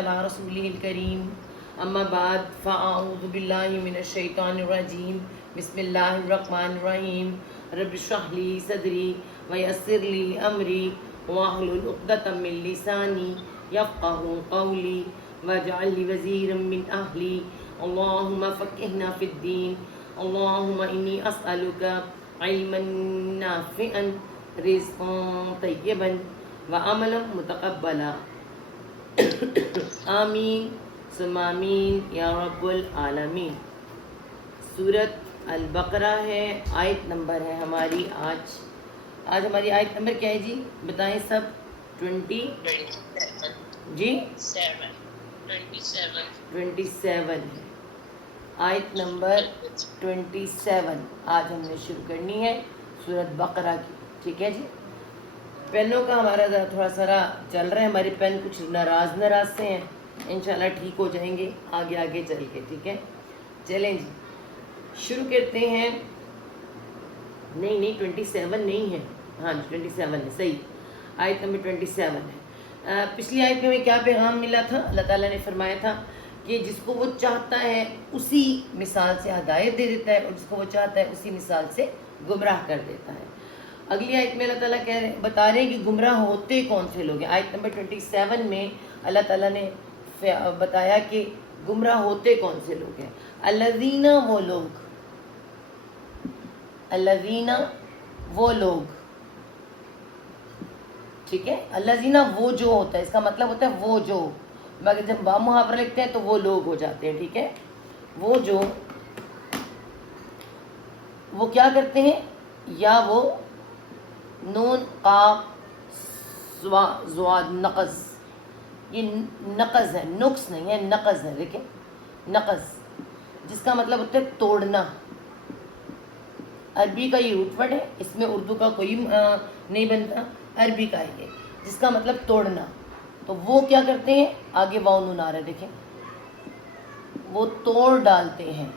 على رسوله الكريم اما بعد فاعوذ بالله من الشيطان الرجيم بسم الله الرحمن الرحيم رب اشرح لي صدري ويسر لي امري واحلل عقدة من لساني يفقهوا قولي واجعل لي وزيرا من اهلي اللهم فقهنا في الدين اللهم اني اسالك علما نافعا رزقا طيبا وعملا متقبلا آمین ثم آمین یا رب العالمین۔ سورۃ البقرہ ہے، آیت نمبر ہے ہماری آج ہماری آیت نمبر کیا ہے جی؟ بتائیں سب۔ 20 جی 27 ہے، آیت نمبر 27 آج ہم نے شروع کرنی ہے سورۃ بقرہ کی، ٹھیک ہے جی۔ پینوں کا ہمارا تھوڑا سا چل رہا ہے، ہمارے پین کچھ ناراض سے ہیں، انشاءاللہ ٹھیک ہو جائیں گے آگے چل کے، ٹھیک ہے۔ چلیں جی شروع کرتے ہیں۔ نہیں 27 نہیں ہے، ہاں 27 ہے، صحیح، آیت نمبر 27 ہے۔ پچھلی آیت میں ہمیں کیا پیغام ملا تھا؟ اللہ تعالیٰ نے فرمایا تھا کہ جس کو وہ چاہتا ہے اسی مثال سے ہدایت دے دیتا ہے اور جس کو وہ چاہتا ہے اسی مثال سے گمراہ کر دیتا ہے۔ اگلی آیت میں اللہ تعالیٰ بتا رہے ہیں کہ گمراہ ہوتے کون سے لوگ ہیں۔ آیت نمبر 27 میں اللہ تعالیٰ نے بتایا کہ گمراہ ہوتے کون سے لوگ ہیں۔ الذین وہ لوگ، ٹھیک ہے۔ الذین وہ جو ہوتا ہے، اس کا مطلب ہوتا ہے وہ جو، مگر جب با محاورہ لکھتے ہیں تو وہ لوگ ہو جاتے ہیں، ٹھیک ہے۔ وہ جو، وہ کیا کرتے ہیں، یا وہ نون قاف زواد نقص، یہ نقص ہے، نقص نہیں ہے، نقص ہے، دیکھیں نقص جس کا مطلب ہوتا ہے توڑنا۔ عربی کا یہ روٹ ورڈ ہے، اس میں اردو کا کوئی نہیں بنتا، عربی کا ہے یہ، جس کا مطلب توڑنا۔ تو وہ کیا کرتے ہیں، آگے واو نون آ رہا ہے، دیکھیں وہ توڑ ڈالتے ہیں،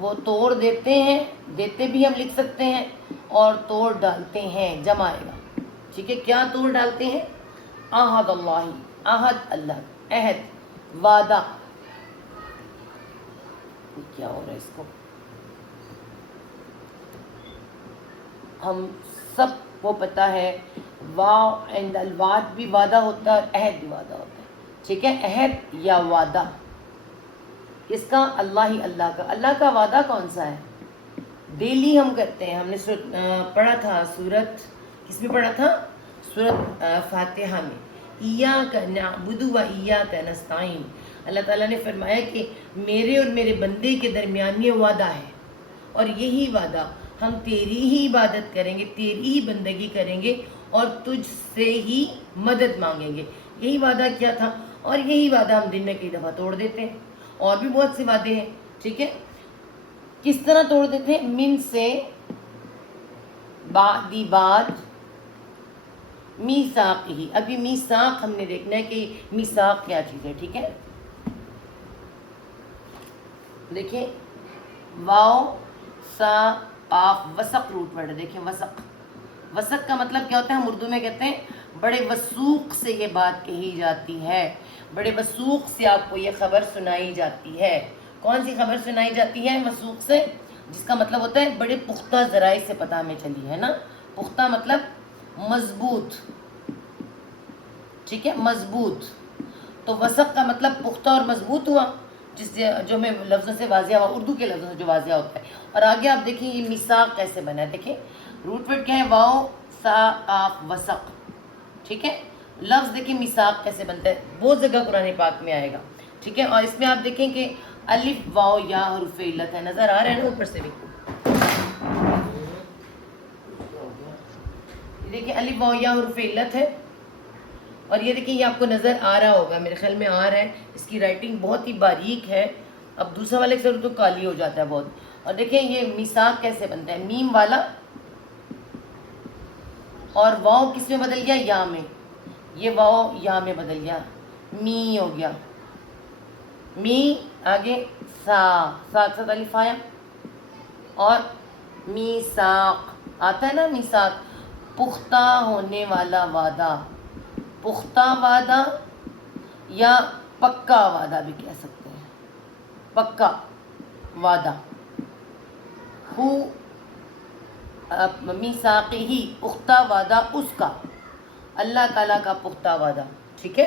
وہ توڑ دیتے ہیں، دیتے بھی ہم لکھ سکتے ہیں، اور توڑ ڈالتے ہیں جمع آئے گا، ٹھیک ہے۔ کیا توڑ ڈالتے ہیں؟ عہد اللہ، عہد اللہ، عہد وعدہ، کیا ہو رہا ہے اس کو، ہم سب کو پتہ ہے واو اینڈ الوعد بھی وعدہ ہوتا ہے، عہد بھی وعدہ ہوتا ہے، ٹھیک ہے۔ عہد یا وعدہ کس کا؟ اللہ کا۔ اللہ کا وعدہ کون سا ہے؟ ڈیلی ہم کرتے ہیں، ہم نے پڑھا تھا سورت، کس میں پڑھا تھا؟ سورت فاتحہ میں، ایاک نعبد و ایاک نستعین۔ اللہ تعالیٰ نے فرمایا کہ میرے اور میرے بندے کے درمیان یہ وعدہ ہے، اور یہی وعدہ ہم تیری ہی عبادت کریں گے، تیری ہی بندگی کریں گے، اور تجھ سے ہی مدد مانگیں گے۔ یہی وعدہ کیا تھا، اور یہی وعدہ ہم دن میں کئی دفعہ توڑ دیتے ہیں، اور بھی بہت سے وعدے ہیں، ٹھیک ہے۔ کس طرح توڑ دیتے ہیں؟ من سے بعدی بعد میثاق ہی، ابھی میثاق ہم نے دیکھنا ہے کہ میثاق کیا چیز ہے، ٹھیک ہے۔ دیکھیں واو سا قاف وسق روٹ ورڈ ہے، دیکھیں وسق، وسق کا مطلب کیا ہوتا ہے؟ ہم اردو میں کہتے ہیں بڑے وثوق سے یہ بات کہی جاتی ہے، بڑے وثوق سے آپ کو یہ خبر سنائی جاتی ہے۔ کون سی خبر سنائی جاتی ہے وثوق سے؟ جس کا مطلب ہوتا ہے بڑے پختہ ذرائع سے پتہ ہمیں چلی ہے نا، پختہ مطلب مضبوط، ٹھیک ہے، مضبوط۔ تو وثق کا مطلب پختہ اور مضبوط ہوا، جس جو ہمیں لفظوں سے واضح ہوا، اردو کے لفظوں سے جو واضح ہوتا ہے۔ اور آگے آپ دیکھیں یہ میثاق کیسے بنا ہے، دیکھیں روٹ ورڈ کیا ہے؟ واو سا قاف وسق، ٹھیک ہے۔ لفظ دیکھیں میثاق کیسے بنتا ہے، بہت جگہ قرآن پاک میں آئے گا، ٹھیک ہے۔ اور اس میں آپ دیکھیں کہ الف واو یا حروف علت ہے، نظر آ رہا ہے نا اوپر سے بھی، دیکھیں الف واو یا حروف علت ہے، اور یہ دیکھیں یہ آپ کو نظر آ رہا ہوگا، میرے خیال میں آ رہا ہے، اس کی رائٹنگ بہت ہی باریک ہے، اب دوسرا والے سے تو کالی ہو جاتا ہے بہت۔ اور دیکھیں یہ میثاق کیسے بنتا ہے، میم والا اور واو کس میں بدل گیا؟ یا میں، یہ واو یا میں بدل گیا، می ہو گیا، می آگے سا، ساتھ ساتھ الف آیا، اور میثاق آتا ہے نا، میثاق پختہ ہونے والا وعدہ، پختہ وعدہ یا پکا وعدہ بھی کہہ سکتے ہیں، پکا وعدہ. ہو میثاقہ، پختہ وعدہ اس کا، اللہ تعالیٰ کا پختہ وعدہ. ٹھیک ہے،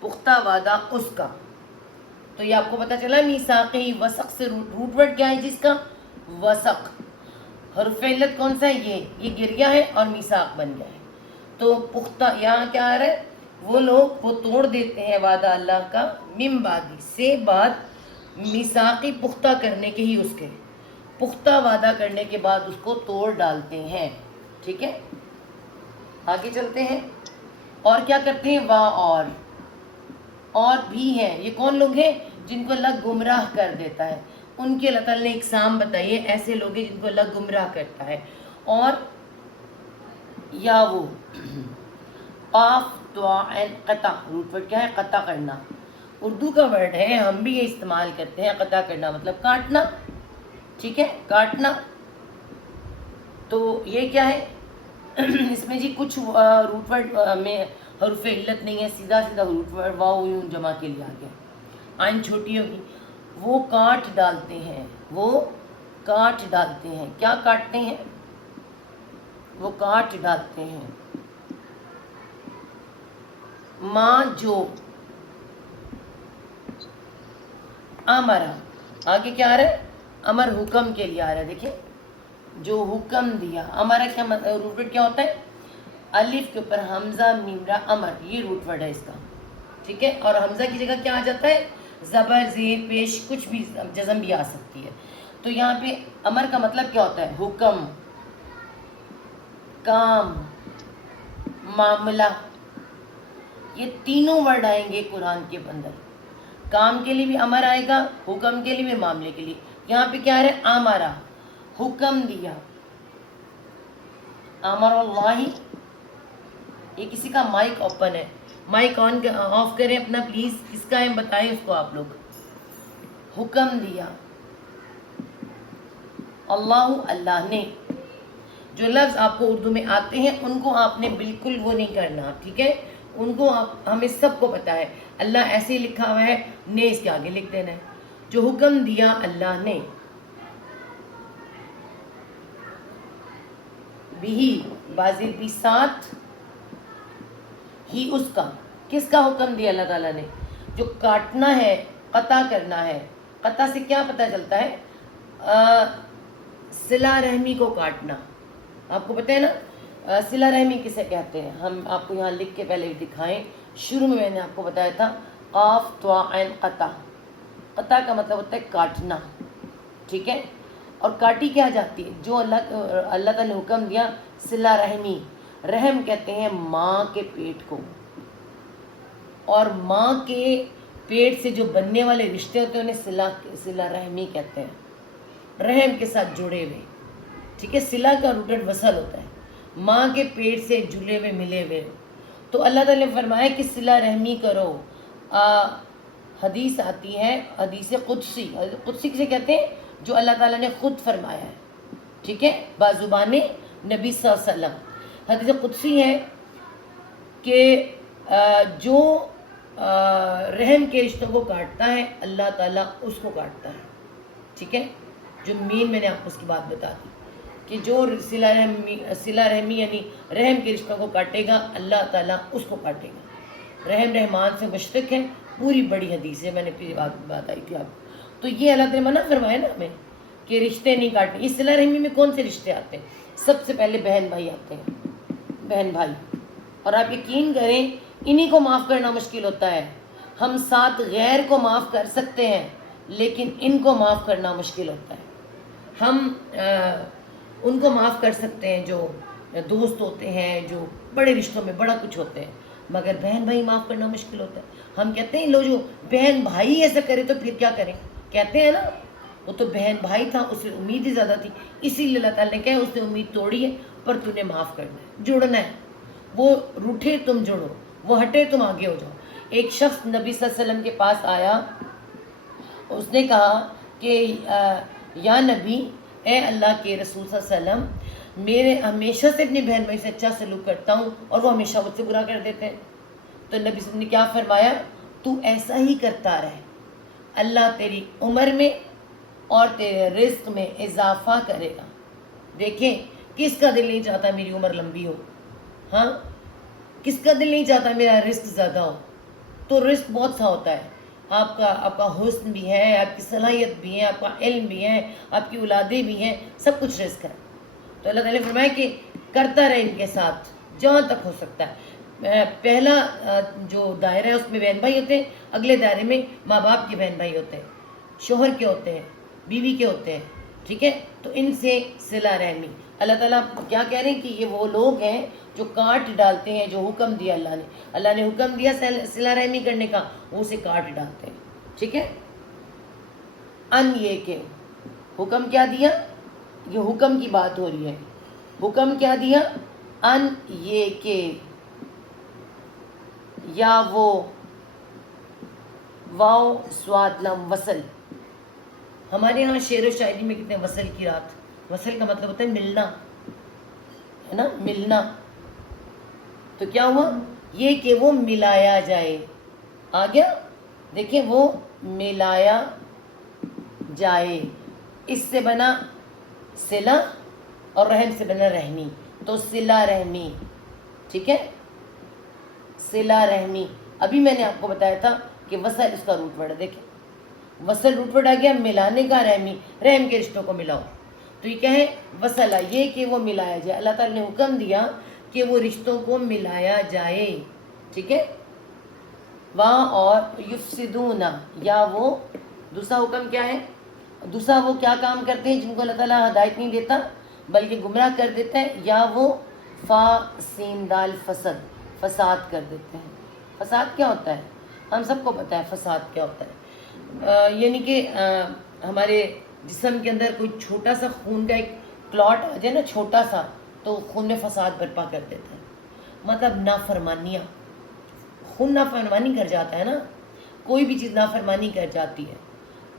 پختہ وعدہ اس کا. تو یہ آپ کو پتہ چلا میثاقہ. وثق سے روٹ ورڈ کیا ہے جس کا؟ وثق. حرف علت کون سا ہے؟ یہ گر گیا ہے اور میثاق بن گیا ہے. تو پختہ یہاں کیا آ رہا ہے؟ وہ لوگ وہ توڑ دیتے ہیں وعدہ اللہ کا، من بعد سے بعد، میثاقی پختہ کرنے کے ہی، اس کے پختہ وعدہ کرنے کے بعد اس کو توڑ ڈالتے ہیں. ٹھیک ہے، آگے چلتے ہیں. اور کیا کرتے ہیں؟ اور بھی ہیں. یہ کون لوگ ہیں؟ جن کو اللہ گمراہ کر دیتا ہے، ان کے اللہ تعالیٰ نے اقسام بتائیے. ایسے لوگ ہیں جن کو اللہ گمراہ کرتا ہے. اور یا وہ قاف دعا قطع، روٹ ورڈ کیا ہے؟ قطع کرنا. اردو کا ورڈ ہے، ہم بھی یہ استعمال کرتے ہیں. قطع کرنا مطلب کاٹنا. ٹھیک ہے، کاٹنا. تو یہ کیا ہے؟ اس میں جی کچھ روٹ ورڈ میں حرف علت نہیں ہے، سیدھا روٹ ورڈ واو یوں جمع کے لیے آ گیا. آئین چھوٹی ہوگی. وہ کاٹ ڈالتے ہیں، وہ کاٹ ڈالتے ہیں. کیا کاٹتے ہیں؟ وہ کاٹ ڈالتے ہیں. ماں جو امرا، آگے کیا آ رہا ہے؟ امر حکم کے لیے آ رہا ہے. دیکھیں، جو حکم دیا. امرا کیا روٹ ورڈ کیا ہوتا ہے؟ الف کے اوپر حمزہ میم را امر، یہ روٹ ورڈ ہے اس کا. ٹھیک ہے، اور حمزہ کی جگہ کیا آ جاتا ہے؟ زبر، زیر، پیش، کچھ بھی جزم بھی آ سکتی ہے. تو یہاں پہ امر کا مطلب کیا ہوتا ہے؟ حکم، کام، معاملہ. یہ تینوں ورڈ آئیں گے قرآن کے اندر. کام کے لیے بھی امر آئے گا، حکم کے لیے بھی، معاملے کے لیے. یہاں پہ کیا ہے؟ امرا، حکم دیا. امر اللہ. یہ کسی کا مائک اوپن ہے، مائک آن آف کریں اپنا پلیز. کس کا ہے بتائیں اس کو آپ لوگ. حکم دیا اللہ، اللہ نے. جو لفظ آپ کو اردو میں آتے ہیں ان کو آپ نے بالکل وہ نہیں کرنا. ٹھیک ہے، ان کو ہمیں سب کو پتا ہے اللہ ایسے ہی لکھا ہوا ہے، نے اس کے آگے لکھ دینا ہے. جو حکم دیا اللہ نے، بھی بازی بھی ساتھ ہی، اس کا. کس کا حکم دیا اللہ تعالیٰ نے؟ جو کاٹنا ہے، قطع کرنا ہے. قطع سے کیا پتہ چلتا ہے؟ صلہ رحمی کو کاٹنا. آپ کو پتہ ہے نا صلہ رحمی کسے کہتے ہیں؟ ہم آپ کو یہاں لکھ کے پہلے بھی دکھائیں. شروع میں نے آپ کو بتایا تھا قاف طا عین قطع. قطع کا مطلب ہوتا ہے کاٹنا. ٹھیک ہے، اور کاٹی کیا جاتی ہے؟ جو اللہ تعالیٰ نے حکم دیا صلہ رحمی. رحم کہتے ہیں ماں کے پیٹ کو، اور ماں کے پیٹ سے جو بننے والے رشتے ہوتے ہیں انہیں صلہ رحمی کہتے ہیں. رحم کے ساتھ جڑے ہوئے. ٹھیک ہے، صلہ کا روٹڈ وصل ہوتا ہے، ماں کے پیٹ سے جڑے ہوئے، ملے ہوئے. تو اللہ تعالیٰ نے فرمایا کہ صلہ رحمی کرو. حدیث آتی ہے، حدیث قدسی. قدسی کسے کہتے ہیں؟ جو اللہ تعالیٰ نے خود فرمایا ہے. ٹھیک ہے، بازوبان نبی صلی اللہ علیہ وسلم. حدیث قدسی ہے کہ جو رحم کے رشتوں کو کاٹتا ہے اللہ تعالیٰ اس کو کاٹتا ہے. ٹھیک ہے، جو مین میں نے آپ کو اس کی بات بتا دی کہ جو صلہ رحمی یعنی رحم کے رشتوں کو کاٹے گا اللہ تعالیٰ اس کو کاٹے گا. رحم رحمان سے مشتق ہے، پوری بڑی حدیث ہے، میں نے پھر بات آئی تھی آپ کو. تو یہ اللہ تعالیٰ منع فرمایا نا ہمیں کہ رشتے نہیں کاٹنے. اس صلہ رحمی میں کون سے رشتے آتے ہیں؟ سب سے پہلے بہن بھائی آتے ہیں، بہن بھائی. اور آپ یقین کریں انہی کو معاف کرنا مشکل ہوتا ہے. ہم ساتھ غیر کو معاف کر سکتے ہیں لیکن ان کو معاف کرنا مشکل ہوتا ہے. ہم ان کو معاف کر سکتے ہیں جو دوست ہوتے ہیں، جو بڑے رشتوں میں بڑا کچھ ہوتے ہیں، مگر بہن بھائی معاف کرنا مشکل ہوتا ہے. ہم کہتے ہیں لو جو بہن بھائی ایسا کرے تو پھر کیا کریں؟ کہتے ہیں نا وہ تو بہن بھائی تھا، اسے امید ہی زیادہ تھی، اسی لیے اللہ تعالیٰ نے کہا اس نے امید توڑی ہے پر تو نے معاف کرنا ہے، جڑنا ہے. وہ روٹھے تم جڑو، وہ ہٹے تم آگے ہو جاؤ. ایک شخص نبی صلی اللہ علیہ وسلم کے پاس آیا، اس نے کہا کہ یا نبی، اے اللہ کے رسول صلی اللہ علیہ وسلم، میرے ہمیشہ سے اپنی بہن بھائی سے اچھا سلوک کرتا ہوں اور وہ ہمیشہ مجھ سے برا کر دیتے ہیں. تو نبی صلی اللہ علیہ وسلم نے کیا فرمایا؟ تو ایسا ہی کرتا رہے، اللہ تیری عمر میں اور تیرے رزق میں اضافہ کرے گا۔ دیکھیں کس کا دل نہیں چاہتا میری عمر لمبی ہو؟ ہاں، کس کا دل نہیں چاہتا میرا رزق زیادہ ہو؟ تو رزق بہت سا ہوتا ہے، آپ کا حسن بھی ہے، آپ کی صلاحیت بھی ہے، آپ کا علم بھی ہے، آپ کی اولادیں بھی ہیں، سب کچھ رزق ہے۔ تو اللہ تعالیٰ نے فرمایا کہ کرتا رہے ان کے ساتھ جہاں تک ہو سکتا ہے۔ پہلا جو دائرہ ہے اس میں بہن بھائی ہوتے ہیں، اگلے دائرے میں ماں باپ کے بہن بھائی ہوتے ہیں، شوہر کے ہوتے ہیں، بیوی کے ہوتے ہیں، ٹھیک ہے؟ تو ان سے صلہ رحمی، اللہ تعالیٰ کیا کہہ رہے ہیں کہ یہ وہ لوگ ہیں جو کاٹ ڈالتے ہیں جو حکم دیا اللہ نے حکم دیا صلہ رحمی کرنے کا، وہ اسے کاٹ ڈالتے ہیں، ٹھیک ہے؟ ان یہ کہ حکم کیا دیا؟ یہ حکم کی بات ہو رہی ہے، حکم کیا دیا؟ ان یہ کہ یا وہ واو سواد لام وصل، ہمارے یہاں شعر و شاعری میں کہتے ہیں وصل کی رات، وصل کا مطلب ہوتا ہے ملنا، ہے نا، ملنا۔ تو کیا ہوا؟ یہ کہ وہ ملایا جائے، آ گیا، دیکھیں وہ ملایا جائے، اس سے بنا صلہ اور رحم سے بنا رحمی، تو صلہ رحمی، ٹھیک ہے؟ صلہ رحمی، ابھی میں نے آپ کو بتایا تھا کہ وصل اس کا روٹ ورڈ ہے، دیکھیں وصل روٹ ورڈ آ گیا، ملانے کا، رحمی، رحم کے رشتوں کو ملاؤ، تو یہ کیا ہے؟ وصلہ، یہ کہ وہ ملایا جائے، اللہ تعالیٰ نے حکم دیا کہ وہ رشتوں کو ملایا جائے، ٹھیک ہے؟ وہاں اور یفسدون، یا وہ دوسرا حکم کیا ہے؟ دوسرا وہ کیا کام کرتے ہیں جن کو اللہ تعالیٰ ہدایت نہیں دیتا بلکہ گمراہ کر دیتا ہے، یا وہ سین دال فسد، فساد کر دیتے ہیں۔ فساد کیا ہوتا ہے؟ ہم سب کو پتہ ہے فساد کیا ہوتا ہے، یعنی کہ ہمارے جسم کے اندر کوئی چھوٹا سا خون کا ایک کلاٹ آ جائے نا، چھوٹا سا، تو خون میں فساد برپا کر دیتا ہے، مطلب نافرمانیاں، خون نافرمانی کر جاتا ہے نا، کوئی بھی چیز نافرمانی کر جاتی ہے،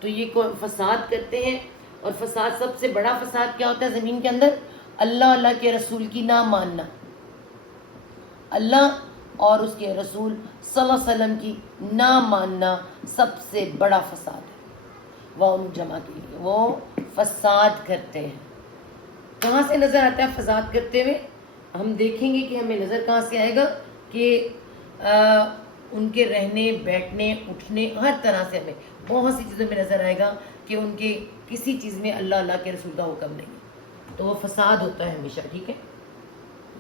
تو یہ کوئی فساد کرتے ہیں۔ اور فساد، سب سے بڑا فساد کیا ہوتا ہے زمین کے اندر؟ اللہ کے رسول کی نہ ماننا، اللہ اور اس کے رسول صلی اللہ علیہ وسلم کی نہ ماننا سب سے بڑا فساد ہے۔ وہ ان جمع کے لیے وہ فساد کرتے ہیں۔ کہاں سے نظر آتا ہے فساد کرتے ہوئے؟ ہم دیکھیں گے کہ ہمیں نظر کہاں سے آئے گا کہ ان کے رہنے، بیٹھنے، اٹھنے، ہر طرح سے ہمیں بہت سی چیزوں میں نظر آئے گا کہ ان کے کسی چیز میں اللہ کے رسول کا حکم نہیں ہے، تو وہ فساد ہوتا ہے ہمیشہ، ٹھیک ہے؟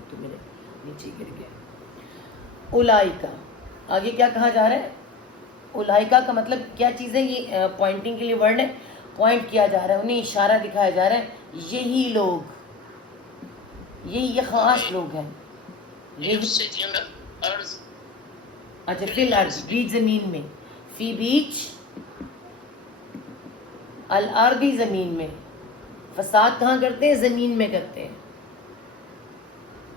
تو میرے نیچے گر گیا۔ اولائکا، آگے کیا کہا جا رہا ہے؟ اولائکا کا مطلب کیا چیز ہے؟ یہ پوائنٹنگ کے لیے ورڈ ہے، پوائنٹ کیا جا رہا ہے، انہیں اشارہ دکھایا جا رہا ہے، یہی لوگ، یہ خاص لوگ ہیں، اچھا فی الارض، بیچ زمین میں، فی بیچ الارضی، زمین میں، فساد کہاں کرتے ہیں؟ زمین میں کرتے ہیں۔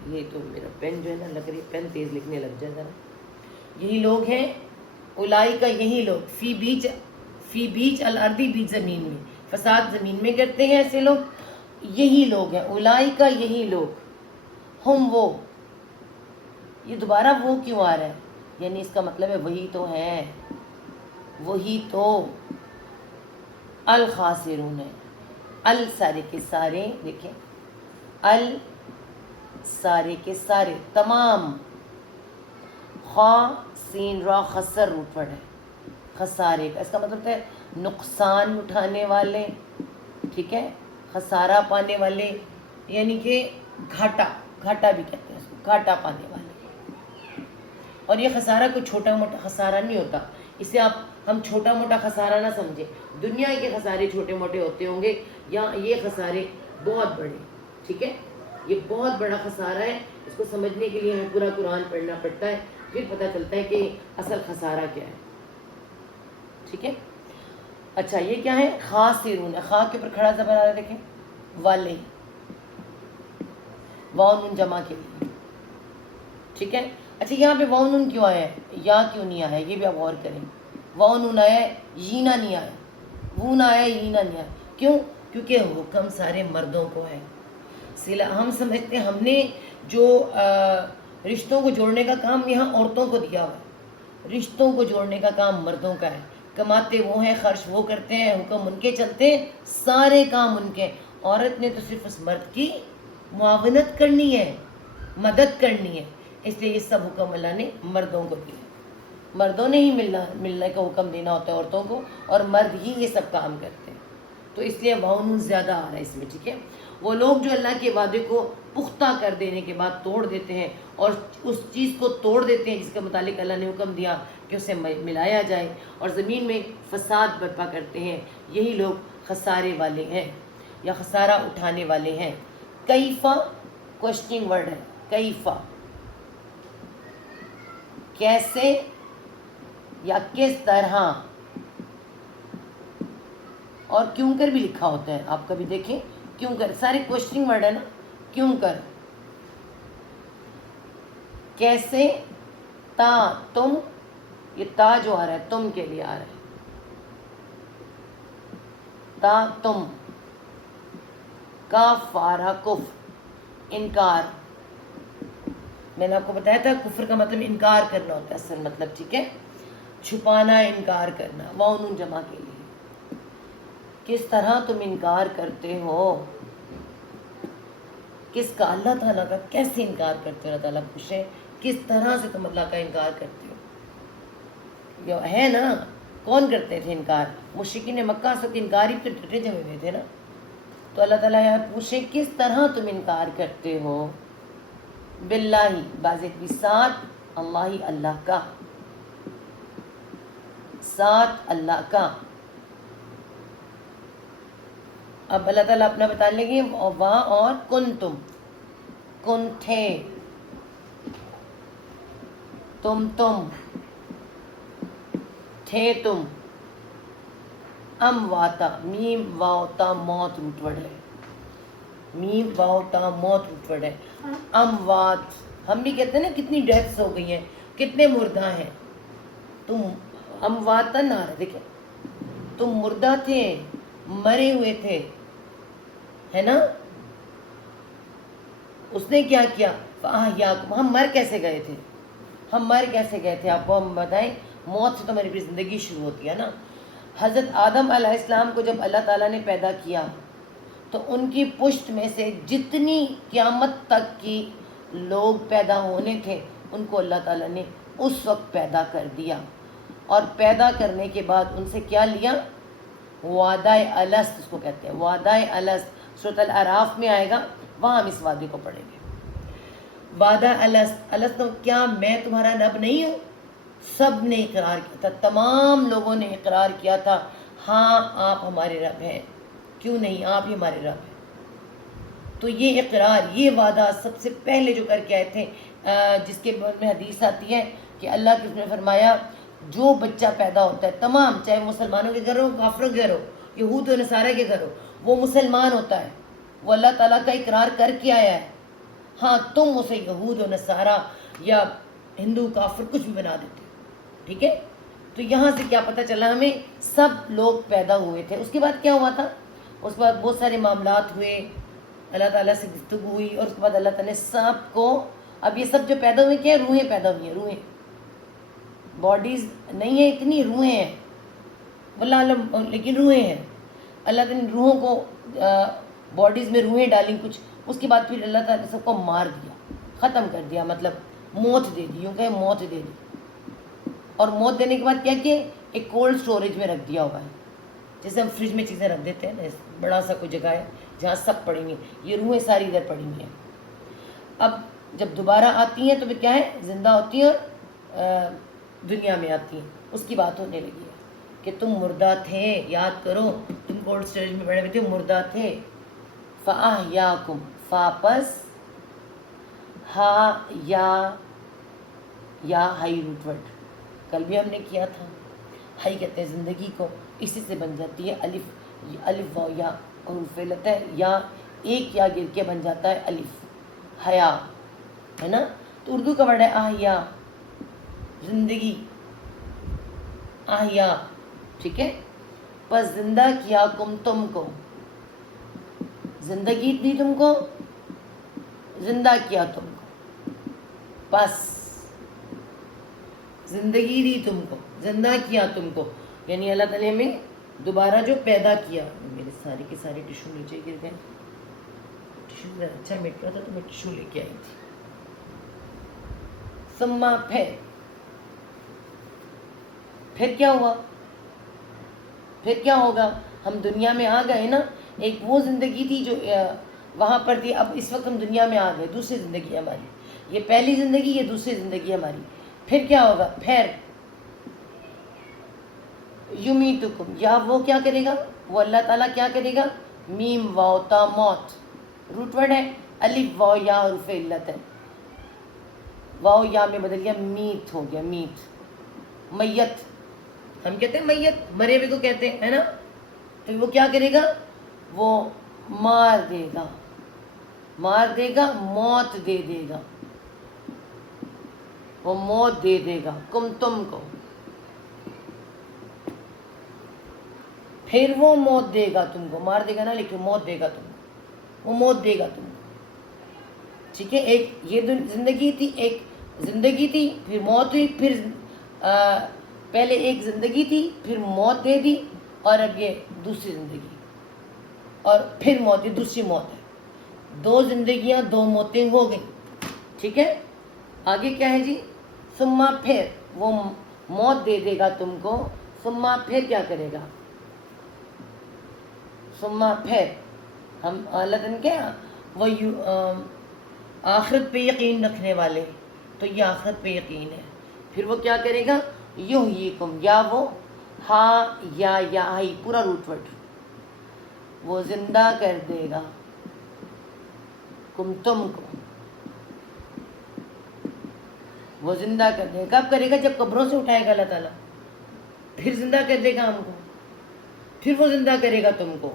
یہ تو میرا پین جو ہے نا لگ رہی، پین تیز لکھنے لگ جائے ذرا۔ یہی لوگ ہیں، اولائکا، یہی لوگ، فی بیچ الارضی، بیچ زمین میں، فساد زمین میں کرتے ہیں ایسے لوگ، یہی لوگ ہیں، اولائکا یہی لوگ، ہم وہ، یہ دوبارہ وہ کیوں آ رہا ہے؟ یعنی اس کا مطلب ہے وہی تو ہے، وہی تو الخاسرون ہے، ال سارے کے سارے، دیکھیں ال سارے کے سارے، تمام، خا سین را خسر روٹ ورڈ ہے، خسارے کا، اس کا مطلب ہے نقصان اٹھانے والے، ٹھیک ہے، خسارہ پانے والے، یعنی کہ گھاٹا بھی کہتے ہیں اس کو، گھاٹا پانے والے۔ اور یہ خسارہ کوئی چھوٹا موٹا خسارہ نہیں ہوتا، اسے ہم چھوٹا موٹا خسارہ نہ سمجھیں، دنیا کے خسارے چھوٹے موٹے ہوتے ہوں گے، یا یہ خسارے بہت بڑے، ٹھیک ہے، یہ بہت بڑا خسارہ ہے، اس کو سمجھنے کے لیے ہمیں پورا قرآن پڑھنا پڑتا ہے، پھر پتہ چلتا ہے کہ اصل خسارہ کیا ہے، ٹھیک ہے۔ اچھا یہ کیا ہے؟ خاسرون، خا کے اوپر کھڑا زبر آ رہا ہے، دیکھیں، والے، واو نون جمع کے لیے، ٹھیک ہے۔ اچھا یہاں پہ واو نون کیوں آیا ہے؟ یا کیوں نہیں آیا ہے؟ یہ بھی آپ غور کریں، واو نون آیا ہے، یینا نہیں آیا، وون آیا ہے، یینا نہیں آیا، کیوں؟ کیونکہ حکم سارے مردوں کو ہے، ہم سمجھتے ہیں ہم نے جو رشتوں کو جوڑنے کا کام یہاں عورتوں کو دیا ہوا ہے، رشتوں کو جوڑنے کا کام مردوں کا ہے. کماتے وہ ہیں، خرچ وہ کرتے ہیں، حکم ان کے چلتے ہیں، سارے کام ان کے. عورت نے تو صرف اس مرد کی معاونت کرنی ہے، مدد کرنی ہے. اس لیے یہ سب حکم اللہ نے مردوں کو دیے. مردوں نے ہی ملنے کا حکم دینا ہوتا ہے عورتوں کو، اور مرد ہی یہ سب کام کرتے ہیں. تو اس لیے واؤن زیادہ آ رہا ہے اس میں. ٹھیک ہے، وہ لوگ جو اللہ کے وعدے کو پختہ کر دینے کے بعد توڑ دیتے ہیں اور اس چیز کو توڑ دیتے ہیں جس کے متعلق اللہ نے حکم دیا کہ اسے ملایا جائے، اور زمین میں فساد برپا کرتے ہیں، یہی لوگ خسارے والے ہیں یا خسارہ اٹھانے والے ہیں. کیفا کوشچننگ ورڈ ہے. کیفا کیسے یا کس طرح، اور کیوں کر بھی لکھا ہوتا ہے. آپ کبھی دیکھیں کیوں کر، سارے کوشچننگ ورڈ ہے نا. کیوں کر، کیسے، تا تم، یہ تا جو آ رہا ہے تم کے لیے آ رہا ہے، تا تم. کاف فارا کف، انکار. میں نے آپ کو بتایا تھا کفر کا مطلب انکار کرنا ہوتا ہے اصل مطلب. ٹھیک ہے، چھپانا، انکار کرنا. واؤن جمع کے لیے. کس طرح تم انکار کرتے ہو. کس کا؟ اللہ تعالیٰ کا. کیسے انکار کرتے ہو؟ اللہ تعالیٰ پوچھے کس طرح سے تم اللہ کا انکار کرتے ہو. جو ہے نا، کون کرتے تھے انکار؟ مشرکین مکہ سے انکار ہی تو ڈٹے جمے ہوئے تھے نا. تو اللہ تعالیٰ یہاں پوچھے کس طرح تم انکار کرتے ہو. باللہ، بازت بھی ساتھ، اللہ اللہ کا، ساتھ اللہ کا. اب اللہ تعالیٰ اپنا بتا لیں گے. وہاں اور کن تم، کن تھے، تم تھے تم. امواتا، میم واو تا موت روٹ ورڈ ہے. میم واو تا موت روٹ ورڈ ہے. اموات، ہم بھی کہتے ہیں نا کتنی ڈیتھس ہو گئی ہیں، کتنے مردہ ہیں. تم امواتا نہ رہے، دیکھیں تم مردہ تھے، مرے ہوئے تھے، ہے نا. اس نے کیا کیا؟ فاحیاکم، ہم مر کیسے گئے تھے؟ ہم مر کیسے گئے تھے آپ کو ہم بتائیں. موت سے تو ہماری پھر زندگی شروع ہوتی ہے نا. حضرت آدم علیہ السلام کو جب اللہ تعالیٰ نے پیدا کیا تو ان کی پشت میں سے جتنی قیامت تک کی لوگ پیدا ہونے تھے ان کو اللہ تعالیٰ نے اس وقت پیدا کر دیا. اور پیدا کرنے کے بعد ان سے کیا لیا؟ وعدہ الست، اس کو کہتے ہیں وعدہ الست. سورۃ الاعراف میں آئے گا، وہاں ہم اس وعدے کو پڑھیں گے. وعدہ الست، الست کیا میں تمہارا رب نہیں ہوں؟ سب نے اقرار کیا تھا، تمام لوگوں نے اقرار کیا تھا ہاں آپ ہمارے رب ہیں. کیوں نہیں، آپ ہی ہمارے رب ہیں. تو یہ اقرار، یہ وعدہ سب سے پہلے جو کر کے آئے تھے، جس کے بارے میں حدیث آتی ہے کہ اللہ نے فرمایا جو بچہ پیدا ہوتا ہے تمام، چاہے مسلمانوں کے گھر ہو، کافروں کے گھر ہو، یہود و نصارہ کے گھر ہو، وہ مسلمان ہوتا ہے، وہ اللہ تعالیٰ کا اقرار کر کے آیا ہے. ہاں تم اسے یہود و نصارہ یا ہندو کافر کچھ بھی بنا دیتے. ٹھیک ہے، تو یہاں سے کیا پتہ چلا ہمیں؟ سب لوگ پیدا ہوئے تھے. اس کے بعد کیا ہوا تھا؟ اس کے بعد بہت سارے معاملات ہوئے، اللہ تعالیٰ سے گفتگو ہوئی، اور اس کے بعد اللہ تعالیٰ نے سب کو، اب یہ سب جو پیدا ہوئے کیا ہے؟ روحیں پیدا ہوئی ہیں. روحیں، باڈیز نہیں ہیں اتنی، روحیں ہیں واللہ عالم، لیکن روحیں ہیں. اللہ تعالیٰ نے روحوں کو باڈیز میں روحیں ڈالیں کچھ. اس کے بعد پھر اللہ تعالیٰ نے سب کو مار دیا، ختم کر دیا، مطلب موت دے دی. یوں کہ موت دے دی. اور موت دینے کے بعد کیا کیا؟ ایک کولڈ سٹوریج میں رکھ دیا ہوا ہے، جیسے ہم فریج میں چیزیں رکھ دیتے ہیں نا. بڑا سا کوئی جگہ ہے جہاں سب پڑی ہوئی ہیں، یہ روحیں ساری ادھر پڑی ہوئی ہیں. اب جب دوبارہ آتی ہیں تو پھر کیا ہے؟ زندہ ہوتی ہیں اور دنیا میں آتی ہیں. اس کی بات ہونے لگی ہے کہ تم مردہ تھے، یاد کرو تم کولڈ سٹوریج میں پڑے ہوئے تھے، مردہ تھے. فاحیاکم، فاپس ہا یا ہائی روٹ ورڈ، کل بھی ہم نے کیا تھا. ہائی کہتے ہیں زندگی کو، اسی سے بن جاتی ہے الف و یا، حروف علت ہے، یا ایک یا گر کے بن جاتا ہے الف. حیا ہے نا، تو اردو کا ورڈ ہے احیا، زندگی، احیا. ٹھیک ہے، بس زندہ کیا تم کو، زندگی دی تم کو، زندہ کیا تم کو. بس زندگی دی تم کو، زندہ کیا تم کو، یعنی اللہ تعالیٰ میں دوبارہ جو پیدا کیا. میرے سارے کے سارے ٹیشو نیچے گر گئے. ٹیشو اچھا مٹ رہا تھا تو میں ٹیشو لے کے آئی تھی. ثم پھر کیا ہوا؟ پھر کیا ہوگا؟ ہم دنیا میں آ گئے نا. ایک وہ زندگی تھی جو وہاں پر تھی، اب اس وقت ہم دنیا میں آ گئے، دوسری زندگی ہماری. یہ پہلی زندگی، یہ دوسری زندگی ہماری. پھر کیا ہوگا؟ پھر یمیتکم، یا وہ کیا کرے گا؟ وہ اللہ تعالیٰ کیا کرے گا؟ میم واو تا موت روٹ ورڈ ہے. الف واو یا حرف علت ہے. واو یا میں بدل گیا، میت ہو گیا. میت، میت ہم کہتے ہیں میت، مرے ہوئے کو کہتے ہیں، ہے نا. تو وہ کیا کرے گا؟ وہ مار دے گا، مار دے گا، موت دے دے گا. وہ موت دے دے گا تم کو. پھر وہ موت دے گا تم کو، مار دے گا نا، لیکن موت دے گا تم کو. وہ موت دے گا تم کو. ٹھیک ہے. ایک یہ زندگی تھی، ایک زندگی تھی، پھر موت ہوئی، پھر پہلے ایک زندگی تھی، پھر موت دے دی، اور اب یہ دوسری زندگی، اور پھر موت، یہ دوسری موت ہے. دو زندگیاں، دو موتیں ہو گئیں. ٹھیک ہے. آگے کیا ہے جی؟ ثم پھر وہ موت دے دے گا تم کو. ثم پھر کیا کرے گا؟ ثم پھر ہم اللہ تعالیٰ کیا وہ آخرت پہ یقین رکھنے والے، تو یہ آخرت پہ یقین ہے. پھر وہ کیا کرے گا؟ یحییکم، یا وہ ہا یا ہی پورا روٹ ورڈ، وہ زندہ کر دے گا تم کو. وہ زندہ کر دے گا. کب کرے گا؟ جب قبروں سے اٹھائے گا اللہ تعالیٰ، پھر زندہ کر دے گا ہم کو، پھر وہ زندہ کرے گا تم کو.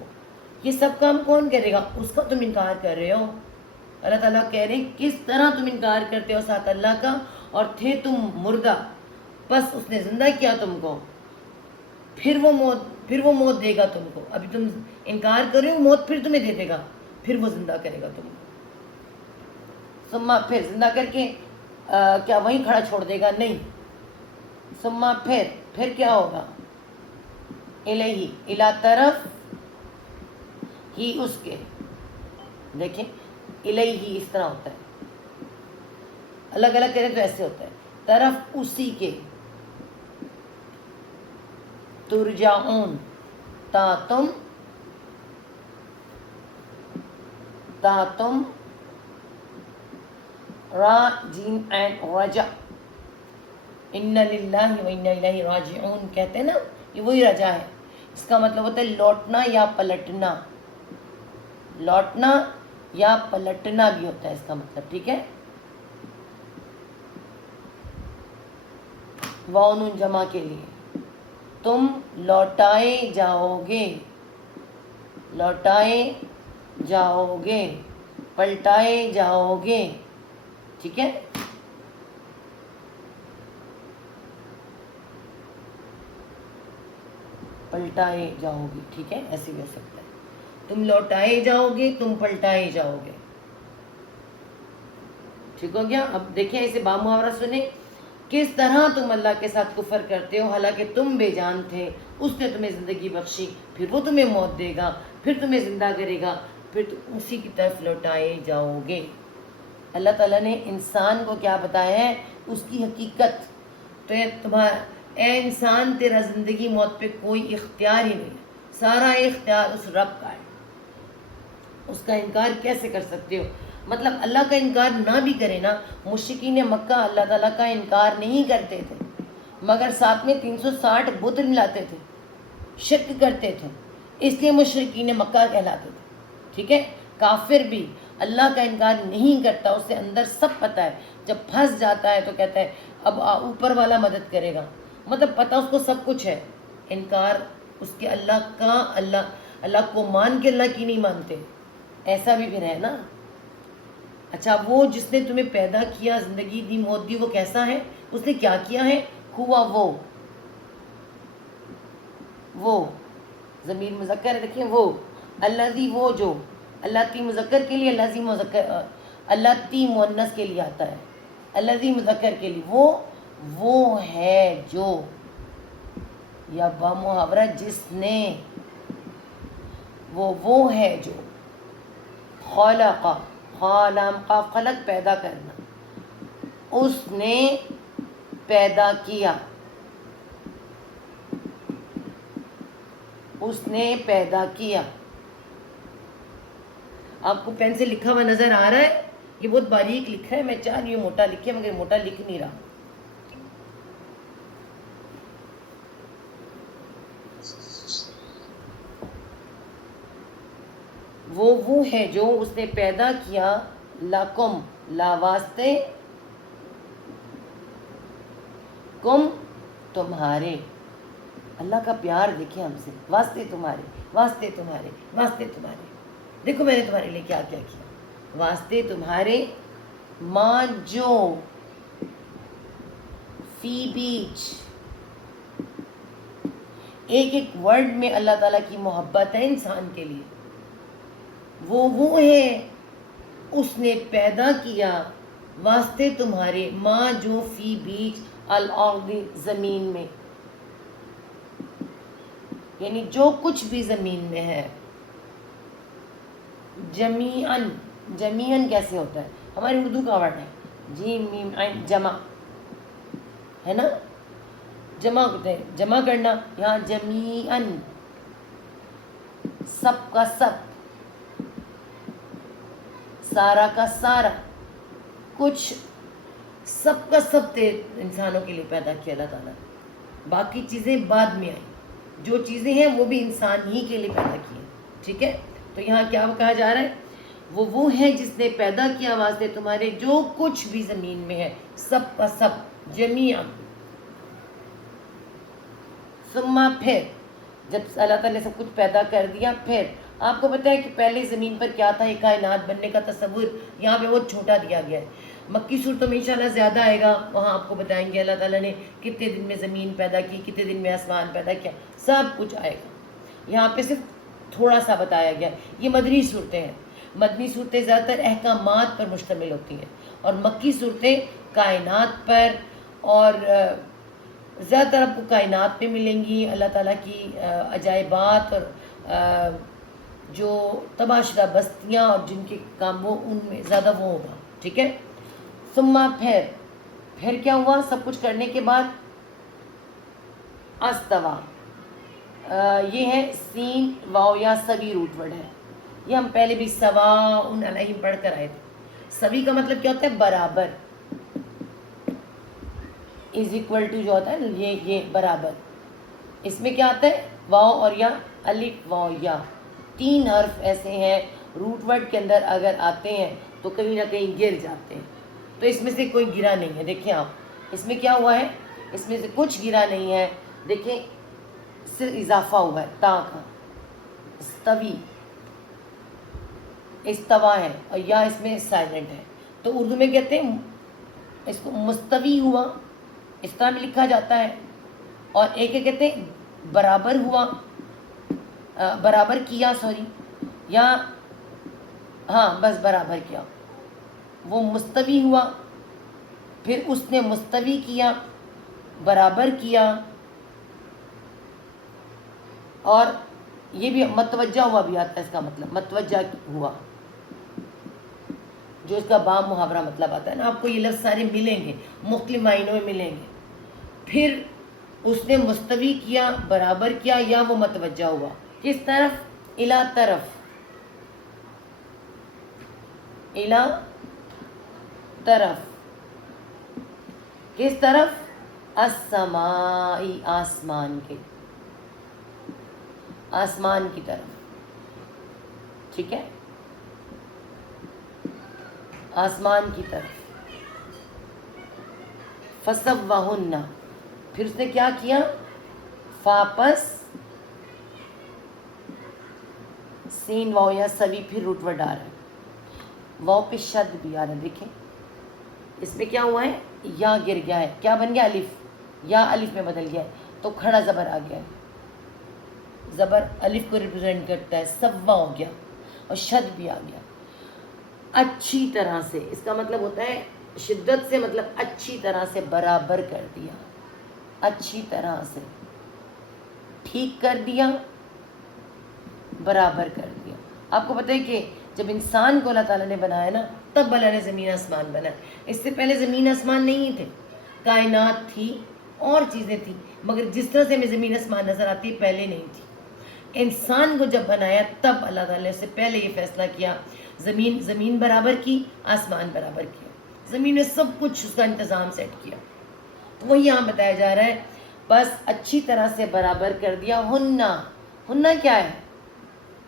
یہ سب کام کون کرے گا؟ اس کا تم انکار کر رہے ہو. اللہ تعالیٰ کہہ رہے ہیں کس طرح تم انکار کرتے ہو ساتھ اللہ کا، اور تھے تم مردہ، بس اس نے زندہ کیا تم کو. پھر وہ موت دے گا تم کو. ابھی تم انکار کر رہے ہو، موت پھر تمہیں دے دے گا، پھر وہ زندہ کرے گا تم کو. ثم پھر زندہ کر کے کیا وہیں کھڑا چھوڑ دے گا؟ نہیں. ثم پھر کیا ہوگا؟ الیہ، الا طرف ہی اس کے. دیکھیں الیہ اس طرح ہوتا ہے، الگ الگ کرے تو ایسے ہوتا ہے. طرف اسی کے، ترجعون، تا تم را جیم اینڈ رجع، ان للہ و انا الیہ راجعون کہتے ہیں نا، یہ وہی رجع ہے. اس کا مطلب ہوتا ہے لوٹنا یا پلٹنا. لوٹنا یا پلٹنا بھی ہوتا ہے اس کا مطلب. ٹھیک ہے. واو نون جمع کے لیے، تم لوٹائے جاؤ گے، لوٹائے جاؤ گے، پلٹائے جاؤ گے. ٹھیک ہے. پلٹائے جاؤ گے. ٹھیک ہے، ایسے بھی ہو سکتا ہے. تم لوٹائے جاؤ گے، تم پلٹائے جاؤ گے. ٹھیک ہو گیا. اب دیکھیں اسے بامحاورہ سنیں. کس طرح تم اللہ کے ساتھ کفر کرتے ہو حالانکہ تم بے جان تھے، اس نے تمہیں زندگی بخشی، پھر وہ تمہیں موت دے گا، پھر تمہیں زندہ کرے گا، پھر تم اسی کی طرف لوٹائے جاؤ گے. اللہ تعالیٰ نے انسان کو کیا بتایا ہے؟ اس کی حقیقت. تو اے انسان، تیرا زندگی موت پہ کوئی اختیار ہی نہیں، سارا اختیار اس رب کا ہے. اس کا انکار کیسے کر سکتے ہو؟ مطلب اللہ کا انکار نہ بھی کرے نا. مشرکین مکہ اللہ تعالیٰ کا انکار نہیں کرتے تھے، مگر ساتھ میں 360 بت ملاتے تھے، شرک کرتے تھے، اس لیے مشرکین مکہ کہلاتے تھے. ٹھیک ہے. کافر بھی اللہ کا انکار نہیں کرتا، اسے اندر سب پتہ ہے. جب پھنس جاتا ہے تو کہتا ہے اب اوپر والا مدد کرے گا، مطلب پتہ اس کو سب کچھ ہے. انکار اس کے اللہ کا، اللہ کو مان کے اللہ کی نہیں مانتے. ایسا بھی پھر ہے نا. اچھا، وہ جس نے تمہیں پیدا کیا، زندگی دی، موت دی، وہ کیسا ہے؟ اس نے کیا کیا ہے؟ ہوا وہ ضمیر مذکر ہے، دیکھیں وہ الذی، وہ جو. اللہ تی مذکر کے لیے، اللہ تی مؤنث کے لیے آتا ہے. الذی مذکر کے لیے، وہ ہے جو، یا با محاورہ جس نے، وہ ہے جو، خلق، خلق پیدا کرنا، اس نے پیدا کیا، اس نے پیدا کیا. آپ کو پین سے لکھا ہوا نظر آ رہا ہے؟ یہ بہت باریک لکھا ہے، میں چاہ رہی ہوں موٹا لکھے مگر موٹا لکھ نہیں رہا. وہ ہے جو اس نے پیدا کیا، لکم، لا واسطے، کم، تمہارے. اللہ کا پیار دیکھیں ہم سے، واسطے تمہارے، واسطے تمہارے، واسطے تمہارے. دیکھو میں نے تمہارے لیے کیا کیا کیا، واسطے تمہارے، ماں جو، فی بیچ، ایک ایک ورڈ میں اللہ تعالیٰ کی محبت ہے انسان کے لیے. وہ ہے اس نے پیدا کیا، واسطے تمہارے، ماں جو، فی بیچ الارض، زمین میں، یعنی جو کچھ بھی زمین میں ہے. جمیعاً، جمیعاً کیسے ہوتا ہے؟ ہماری اردو کا ورڈ ہے، جیم میم عین، جمع ہے نا، جمع ہوتے ہیں، جمع کرنا. یہاں جمیعاً، سب کا سب، سارا کا سارا، کچھ، سب کا سب انسانوں کے لیے پیدا کیا اللہ تعالیٰ. باقی چیزیں بعد میں آئیں، جو چیزیں ہیں وہ بھی انسان ہی کے لیے پیدا کی ہیں. ٹھیک ہے، تو یہاں کیا کہا جا رہا ہے؟ وہ ہے جس نے پیدا کیا واسطے تمہارے جو کچھ بھی زمین میں ہے، سب کا سب، جمیعاً. ثم، پھر، جب اللہ تعالیٰ نے سب کچھ پیدا کر دیا، پھر آپ کو پتہ ہے کہ پہلے زمین پر کیا تھا؟ یہ کائنات بننے کا تصور یہاں پہ بہت چھوٹا دیا گیا ہے. مکی صورتوں میں انشاءاللہ زیادہ آئے گا، وہاں آپ کو بتائیں گے اللہ تعالیٰ نے کتنے دن میں زمین پیدا کی، کتنے دن میں آسمان پیدا کیا، سب کچھ آئے گا. یہاں پہ صرف تھوڑا سا بتایا گیا. یہ مدنی صورتیں ہیں. مدنی صورتیں زیادہ تر احکامات پر مشتمل ہوتی ہیں، اور مکی صورتیں کائنات پر، اور زیادہ تر آپ کو کائنات پہ ملیں گی، اللہ تعالیٰ کی عجائبات اور جو تباہ شدہ بستیاں اور جن کے کام وہ، ان میں زیادہ وہ ہوگا. ٹھیک ہے، ثم، پھر کیا ہوا سب کچھ کرنے کے بعد؟ استوا، یہ ہے سین واو یا سوی روٹ ورڈ ہے. یہ ہم پہلے بھی سواء علیہم پڑھ کر آئے تھے. سوی کا مطلب کیا ہوتا ہے؟ برابر، از اکول ٹو جو ہوتا ہے نا، یہ برابر. اس میں کیا آتا ہے؟ واو اور یا، الف واو یا، 3 حرف ایسے ہیں روٹ ورڈ کے اندر اگر آتے ہیں تو کہیں نہ کہیں گر جاتے ہیں. تو اس میں سے کوئی گرا نہیں ہے. دیکھیں آپ، اس میں کیا ہوا ہے؟ اس میں سے کچھ گرا نہیں ہے. دیکھیں صرف اضافہ ہوا ہے تا کا، استوی، استوا ہے، اور یا اس میں سائلنٹ ہے. تو اردو میں کہتے ہیں اس کو مستوی ہوا، اس طرح بھی لکھا جاتا ہے. اور ایک کہتے ہیں برابر ہوا، برابر کیا، سوری، یا ہاں بس برابر کیا. وہ مستوی ہوا، پھر اس نے مستوی کیا، برابر کیا. اور یہ بھی متوجہ ہوا بھی آتا ہے، اس کا مطلب متوجہ ہوا، جو اس کا با محاورہ مطلب آتا ہے نا. آپ کو یہ لفظ سارے ملیں گے، مختلف معنوں میں ملیں گے. پھر اس نے مستوی کیا، برابر کیا، یا وہ متوجہ ہوا. کس طرف؟ الا طرف، الا طرف، کس طرف؟ السمائی، آسمان کے، آسمان کی طرف. ٹھیک ہے، آسمان کی طرف. فسوہن، پھر اس نے کیا کیا؟ فاپس سین واو یا سوی، پھر روٹ ورڈ آ رہا ہے، واو پہ شد بھی آ رہا ہے. دیکھیں اس میں کیا ہوا ہے؟ یا گر گیا ہے، کیا بن گیا؟ الف، یا الف میں بدل گیا ہے، تو کھڑا زبر آ گیا ہے. زبر الف کو ریپرزینٹ کرتا ہے، سوا ہو گیا، اور شد بھی آ گیا. اچھی طرح سے، اس کا مطلب ہوتا ہے شدت سے مطلب اچھی طرح سے برابر کر دیا، اچھی طرح سے ٹھیک کر دیا، برابر کر دیا. آپ کو پتہ ہے کہ جب انسان کو اللہ تعالیٰ نے بنایا نا تب اللہ نے زمین آسمان بنایا. اس سے پہلے زمین آسمان نہیں تھے، کائنات تھی اور چیزیں تھیں، مگر جس طرح سے ہمیں زمین آسمان نظر آتی ہے پہلے نہیں تھی. انسان کو جب بنایا تب اللہ تعالیٰ نے اس سے پہلے یہ فیصلہ کیا، زمین برابر کی، آسمان برابر کیا، زمین میں سب کچھ اس کا انتظام سیٹ کیا. تو وہی یہاں بتایا جا رہا ہے بس اچھی طرح سے برابر کر دیا. ہننا کیا ہے؟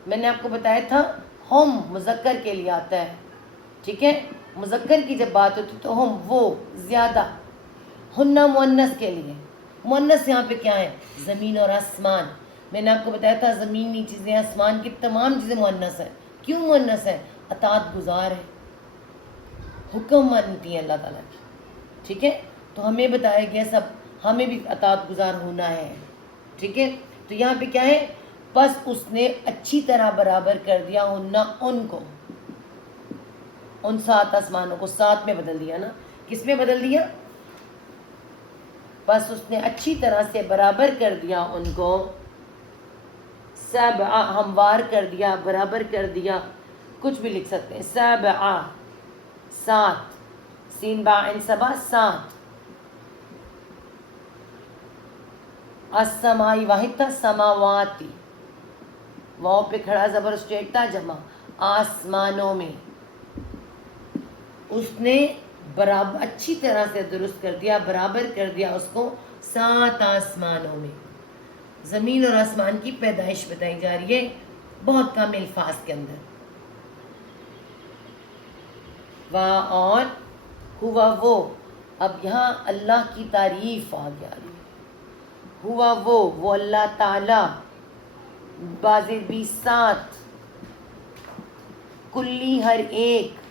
میں نے آپ کو بتایا تھا ہم مذکر کے لیے آتا ہے، ٹھیک ہے. مذکر کی جب بات ہوتی تو ہم وہ زیادہ، ہننا مؤنث کے لیے. مؤنث یہاں پہ کیا ہے؟ زمین اور آسمان. میں نے آپ کو بتایا تھا زمینی چیزیں، آسمان کی تمام چیزیں مؤنث ہیں. کیوں مؤنث ہے؟ اطاعت گزار ہے، حکم مانتی ہیں اللہ تعالیٰ کی، ٹھیک ہے. تو ہمیں بتایا گیا سب ہمیں بھی اطاعت گزار ہونا ہے، ٹھیک ہے. تو یہاں پہ کیا ہے؟ بس اس نے اچھی طرح برابر کر دیا ہننا ان کو، ان 7 آسمانوں کو 7 میں بدل دیا نا. کس میں بدل دیا؟ بس اس نے اچھی طرح سے برابر کر دیا ان کو، سبع ہموار کر دیا، برابر کر دیا. کچھ بھی لکھ سکتے ہیں. سبع 7، سین با عین سبع 7. السمائی واحد تھا، سماواتی واؤ پہ کھڑا زبر اسٹریٹ تھا، جمع آسمانوں میں. اس نے برابر اچھی طرح سے درست کر دیا، برابر کر دیا اس کو 7 آسمانوں میں. زمین اور آسمان کی پیدائش بتائی جا رہی ہے بہت کم الفاظ کے اندر. اور ہوا وہ، اب یہاں اللہ کی تعریف آ گیا رہی ہے. ہوا وہ اللہ تعالی، بازی بھی 7، کلی ہر ایک.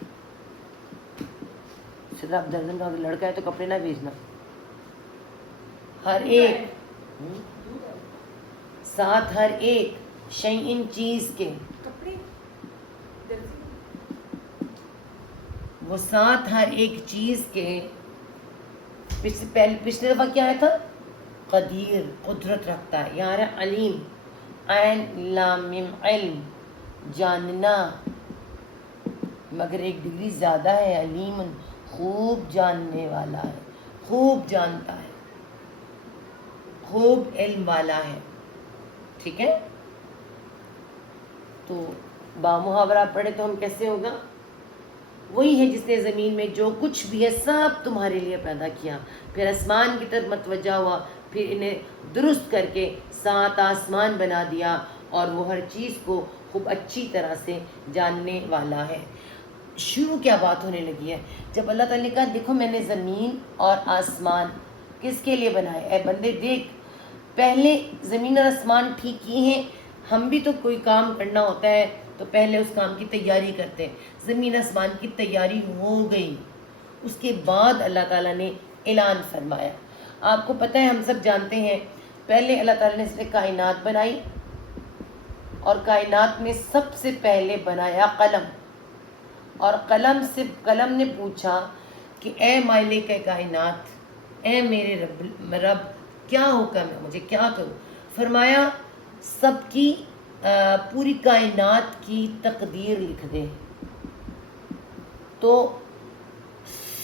صدر درجن کا لڑکا ہے تو کپڑے نہ بھیجنا. ہر ایک 7 ہر ایک شیئن چیز کے، وہ 7 ہر ایک چیز کے. پچھلے دفعہ کیا آیا تھا؟ قدیر، قدرت رکھتا ہے. یہاں ہے علیم، عین لام میم علم، جاننا، مگر ایک ڈگری زیادہ ہے. علیم خوب جاننے والا ہے، خوب جانتا ہے، خوب علم والا ہے، ٹھیک ہے. تو بامحاورہ پڑھے تو ہم کیسے ہوگا؟ وہی ہے جس نے زمین میں جو کچھ بھی ہے سب تمہارے لیے پیدا کیا، پھر آسمان کی طرف متوجہ ہوا، پھر انہیں درست کر کے 7 آسمان بنا دیا، اور وہ ہر چیز کو خوب اچھی طرح سے جاننے والا ہے. شروع کیا بات ہونے لگی ہے جب اللہ تعالیٰ نے کہا دیکھو میں نے زمین اور آسمان کس کے لیے بنائے. اے بندے دیکھ، پہلے زمین اور آسمان ٹھیک کیے ہیں. ہم بھی تو کوئی کام کرنا ہوتا ہے تو پہلے اس کام کی تیاری کرتے ہیں. زمین آسمان کی تیاری ہو گئی، اس کے بعد اللہ تعالیٰ نے اعلان فرمایا. آپ کو پتہ ہے ہم سب جانتے ہیں پہلے اللہ تعالیٰ نے اس میں کائنات بنائی، اور کائنات میں سب سے پہلے بنایا قلم. اور قلم نے پوچھا کہ اے مالک کائنات، اے میرے رب کیا حکم ہے، مجھے کیا کروں؟ فرمایا سب کی پوری کائنات کی تقدیر لکھ دے. تو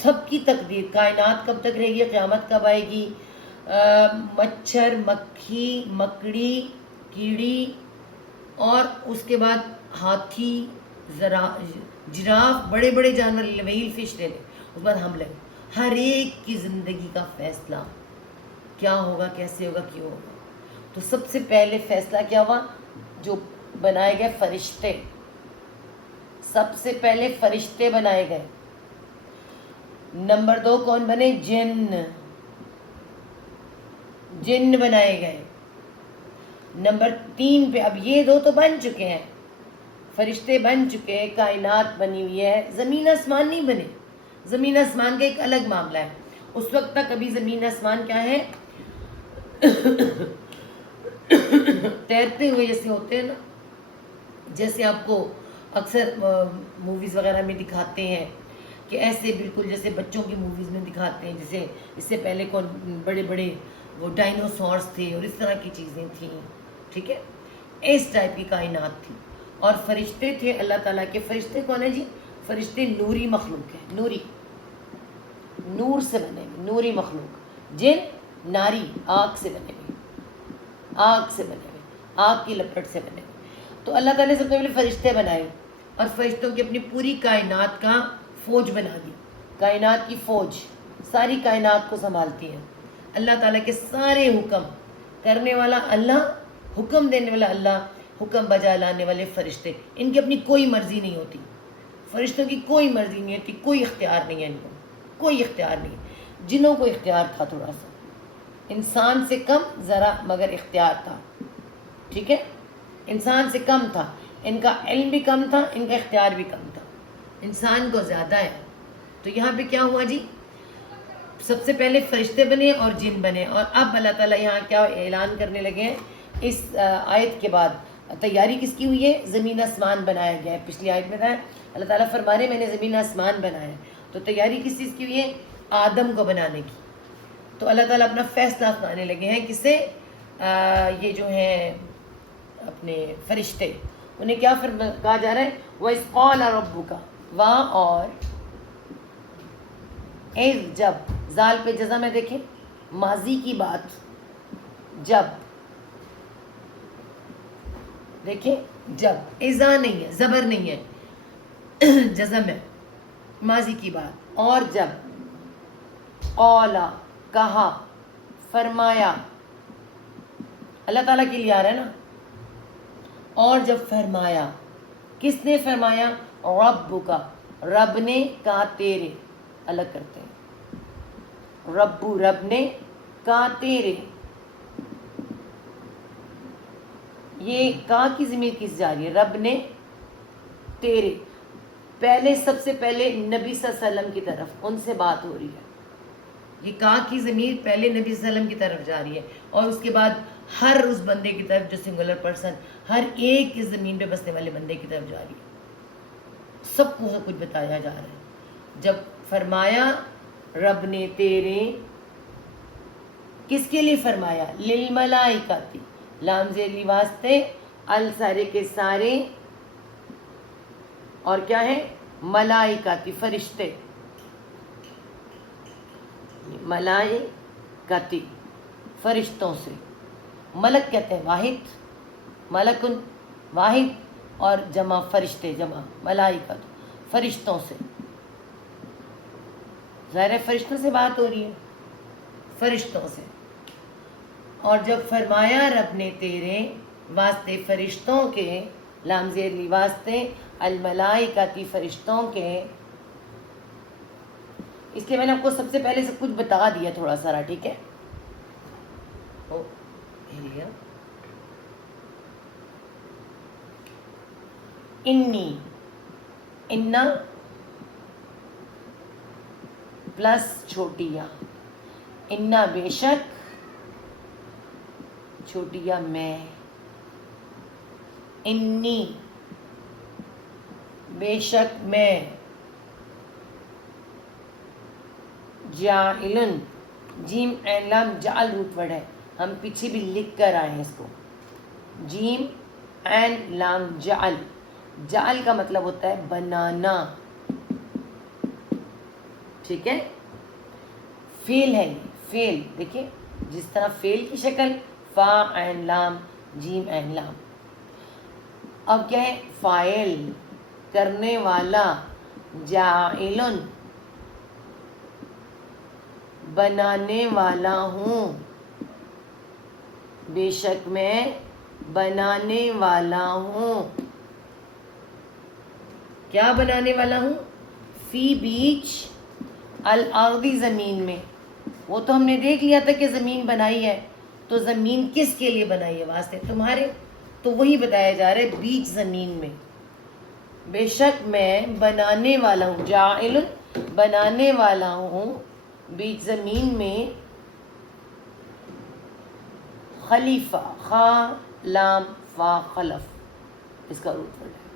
سب کی تقدیر، کائنات کب تک رہے گی، قیامت کب آئے گی، مچھر، مکھی، مکڑی، کیڑی، اور اس کے بعد ہاتھی، جراف، بڑے بڑے جانور، ویل فش لے لیں، اس کے بعد ہم لیں، ہر ایک کی زندگی کا فیصلہ کیا ہوگا، کیسے ہوگا، کیوں ہوگا. تو سب سے پہلے فیصلہ کیا ہوا؟ جو بنائے گئے فرشتے، سب سے پہلے فرشتے بنائے گئے. نمبر 2 کون بنے؟ جن بنائے گئے. نمبر 3 پہ اب یہ 2 تو بن چکے ہیں، فرشتے بن چکے ہیں، کائنات بنی ہوئی ہے، زمین آسمان نہیں بنے. زمین آسمان کا ایک الگ معاملہ ہے. اس وقت تک ابھی زمین آسمان کیا ہے؟ تیرتے ہوئے جیسے ہوتے ہیں نا، جیسے آپ کو اکثر موویز وغیرہ میں دکھاتے ہیں کہ ایسے بالکل جیسے بچوں کی موویز میں دکھاتے ہیں، جیسے اس سے پہلے کون بڑے بڑے وہ ڈائنوسورس تھے اور اس طرح کی چیزیں تھیں، ٹھیک ہے، اس ٹائپ کی کائنات تھی. اور فرشتے تھے اللہ تعالیٰ کے. فرشتے کون ہیں جی؟ فرشتے نوری مخلوق ہیں، نوری، نور سے بنے ہوئے نوری مخلوق. جن ناری، آگ سے بنے ہوئے، آگ سے بنے ہوئے، آگ کی لپٹ سے بنے ہوئے. تو اللہ تعالیٰ نے سب سے پہلے فرشتے بنائے اور فرشتوں کی اپنی پوری کائنات کا فوج بنا دی. کائنات کی فوج ساری کائنات کو سنبھالتی ہے. اللہ تعالیٰ کے سارے حکم کرنے والا اللہ، حکم دینے والا اللہ، حکم بجا لانے والے فرشتے. ان کی اپنی کوئی مرضی نہیں ہوتی، فرشتوں کی کوئی مرضی نہیں ہوتی، کوئی اختیار نہیں ہے ان کو، کوئی اختیار نہیں. جنوں کو اختیار تھا تھوڑا سا، انسان سے کم ذرا مگر اختیار تھا، ٹھیک ہے، انسان سے کم تھا. ان کا علم بھی کم تھا، ان کا اختیار بھی کم تھا، انسان کو زیادہ ہے. تو یہاں پہ کیا ہوا جی؟ سب سے پہلے فرشتے بنے اور جن بنے. اور اب اللہ تعالیٰ یہاں کیا اعلان کرنے لگے ہیں اس آیت کے بعد؟ تیاری کس کی ہوئی ہے؟ زمین آسمان بنایا گیا ہے. پچھلی آیت میں تھا اللہ تعالیٰ فرما رہے میں نے زمین آسمان بنایا ہے. تو تیاری کس چیز کی ہوئی ہے؟ آدم کو بنانے کی. تو اللہ تعالیٰ اپنا فیصلہ سنانے لگے ہیں کس سے؟ یہ جو ہیں اپنے فرشتے، انہیں کیا کہا جا رہا ہے؟ وَإِذْ قَالَ رَبُّكَ، وہاں اور اِذ جب، زال پہ جزا میں دیکھیں، ماضی کی بات، جب، دیکھیں جب، اذا نہیں ہے، زبر نہیں ہے، جزم ہے، ماضی کی بات. اور جب، قولا کہا، فرمایا، اللہ تعالیٰ کے لیے آ رہا ہے نا. اور جب فرمایا، کس نے فرمایا؟ ربک، رب نے، کہا تیرے، الگ کرتے ہیں، ربو رب نے، کہا تیرے. یہ کہا کی ضمیر کس جا رہی ہے؟ رب نے، تیرے. پہلے سب سے پہلے نبی صلی اللہ علیہ وسلم کی طرف ان سے بات ہو رہی ہے. یہ کہا کی ضمیر پہلے نبی صلی اللہ علیہ وسلم کی طرف جا رہی ہے اور اس کے بعد ہر اس بندے کی طرف جو سنگولر پرسن، ہر ایک اس زمین پہ بسنے والے بندے کی طرف جا رہی ہے. سب کو سب کچھ بتایا جا رہا ہے. جب فرمایا رب نے تیرے، کس کے لیے فرمایا؟ للملائکۃ، لام زیلی واسطے، السارے کے سارے، اور کیا ہے؟ ملائکۃ، فرشتے، ملائکۃ، فرشتوں سے. ملک کہتے ہیں واحد، ملکن واحد، اور جمع فرشتے، جمع ملائکۃ، فرشتوں سے. ظاہر فرشتوں سے بات ہو رہی ہے، فرشتوں سے. اور جب فرمایا رب نے تیرے واسطے فرشتوں کے، لام زیر لی واسطے، الملائکۃ، فرشتوں کے. اس کے میں نے آپ کو سب سے پہلے سب کچھ بتا دیا تھوڑا سارا، ٹھیک ہے. انی، انا پلس چھوٹی یا، انا بے شک، چھوٹی یا میں، انی بے شک میں، جاعلن، جیم این لام جعل روٹ ورڈ ہے، ہم پیچھے بھی لکھ کر آئے ہیں اس کو. جیم این لام جعل، جعل کا مطلب ہوتا ہے بنانا، ٹھیک ہے. فعل ہے، فعل دیکھیں جس طرح فعل کی شکل، فا عین لام جیم عین لام. اب کیا ہے؟ فاعل، کرنے والا، جاعلن، بنانے والا ہوں، بے شک میں بنانے والا ہوں. کیا بنانے والا ہوں؟ فی بیچ الارض، زمین میں. وہ تو ہم نے دیکھ لیا تھا کہ زمین بنائی ہے، تو زمین کس کے لیے بنائی ہے؟ واسطے تمہارے. تو وہی بتایا جا رہا ہے بیچ زمین میں. بے شک میں بنانے والا ہوں، جاعل بنانے والا ہوں، بیچ زمین میں، خلیفہ، خا لام فا خلف، اس کا روٹ ورڈ ہے.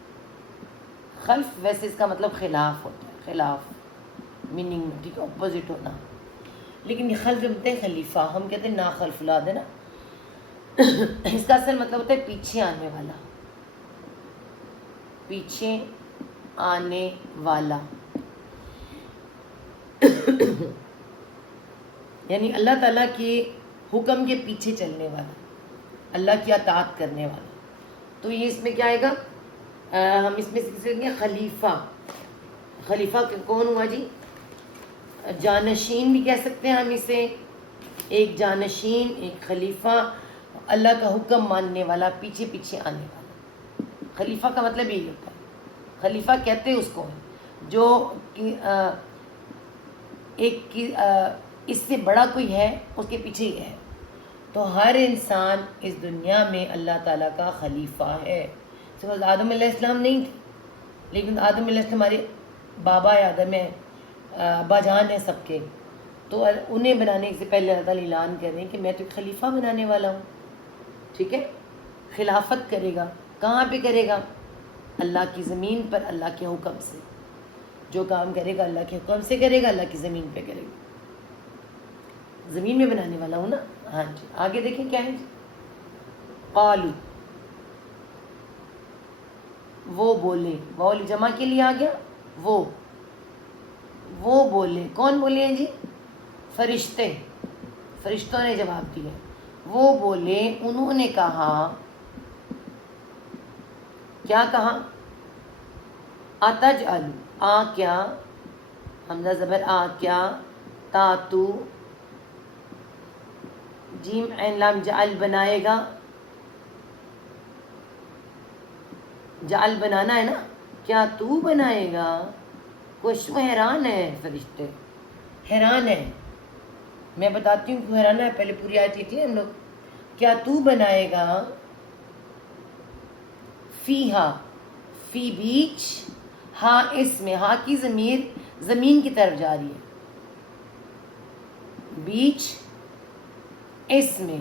خلف ویسے اس کا مطلب خلاف ہوتا ہے، خلاف. میننگ میں، ٹھیک ہے، اپوزٹ ہونا. لیکن یہ خلف بنتے ہیں خلیفہ، ہم کہتے ہیں نا خلف اولاد ہے نا. اس کا اصل مطلب ہوتا ہے پیچھے آنے والا، پیچھے آنے والا. یعنی اللہ تعالیٰ کے حکم کے پیچھے چلنے والا، اللہ کی اطاعت کرنے والا. تو یہ اس میں کیا آئے گا؟ ہم اس میں سیکھیں گے خلیفہ. خلیفہ کون ہوا جی؟ جانشین بھی کہہ سکتے ہیں ہم اسے. ایک جانشین، ایک خلیفہ، اللہ کا حکم ماننے والا، پیچھے پیچھے آنے والا. خلیفہ کا مطلب یہی ہوتا ہے. خلیفہ کہتے ہیں اس کو جو ایک اس سے بڑا کوئی ہے اس کے پیچھے ہی ہے. تو ہر انسان اس دنیا میں اللہ تعالیٰ کا خلیفہ ہے. سپوز آدم علیہ السلام نہیں تھے، لیکن آدم علیہ السلام ہمارے بابا آدم ہیں، ابا جان ہیں سب کے. تو انہیں بنانے سے پہلے اللہ تعالیٰ اعلان کر رہے ہیں کہ میں تو ایک خلیفہ بنانے والا ہوں. ٹھیک ہے، خلافت کرے گا. کہاں پہ کرے گا؟ اللہ کی زمین پر، اللہ کے حکم سے. جو کام کرے گا اللہ کے حکم سے کرے گا، اللہ کی زمین پہ کرے گا. زمین میں بنانے والا ہوں نا. ہاں جی، آگے دیکھیں کیا ہے. قالو، وہ بولے. واؤ جمع کے لیے آ گیا. وہ بولے. کون بولے ہیں جی؟ فرشتے. فرشتوں نے جواب دیا. وہ بولے، انہوں نے کہا. کیا کہا؟ اتجعل، آ کیا، حمزہ زبر آ کیا، تا تو، جیم عین لام جعل بنائے گا. جعل بنانا ہے نا. کیا تو بنائے گا؟ کچھ حیران ہے، فرشتے حیران ہے. میں بتاتی ہوں کیوں حیران ہے. پہلے پوری آیت لکھ لیں ہم لوگ. کیا تو بنائے گا؟ فیہا، فی بیچ، ہاں اس میں، ہاں کی ضمیر زمین کی طرف جا رہی ہے. بیچ اس میں.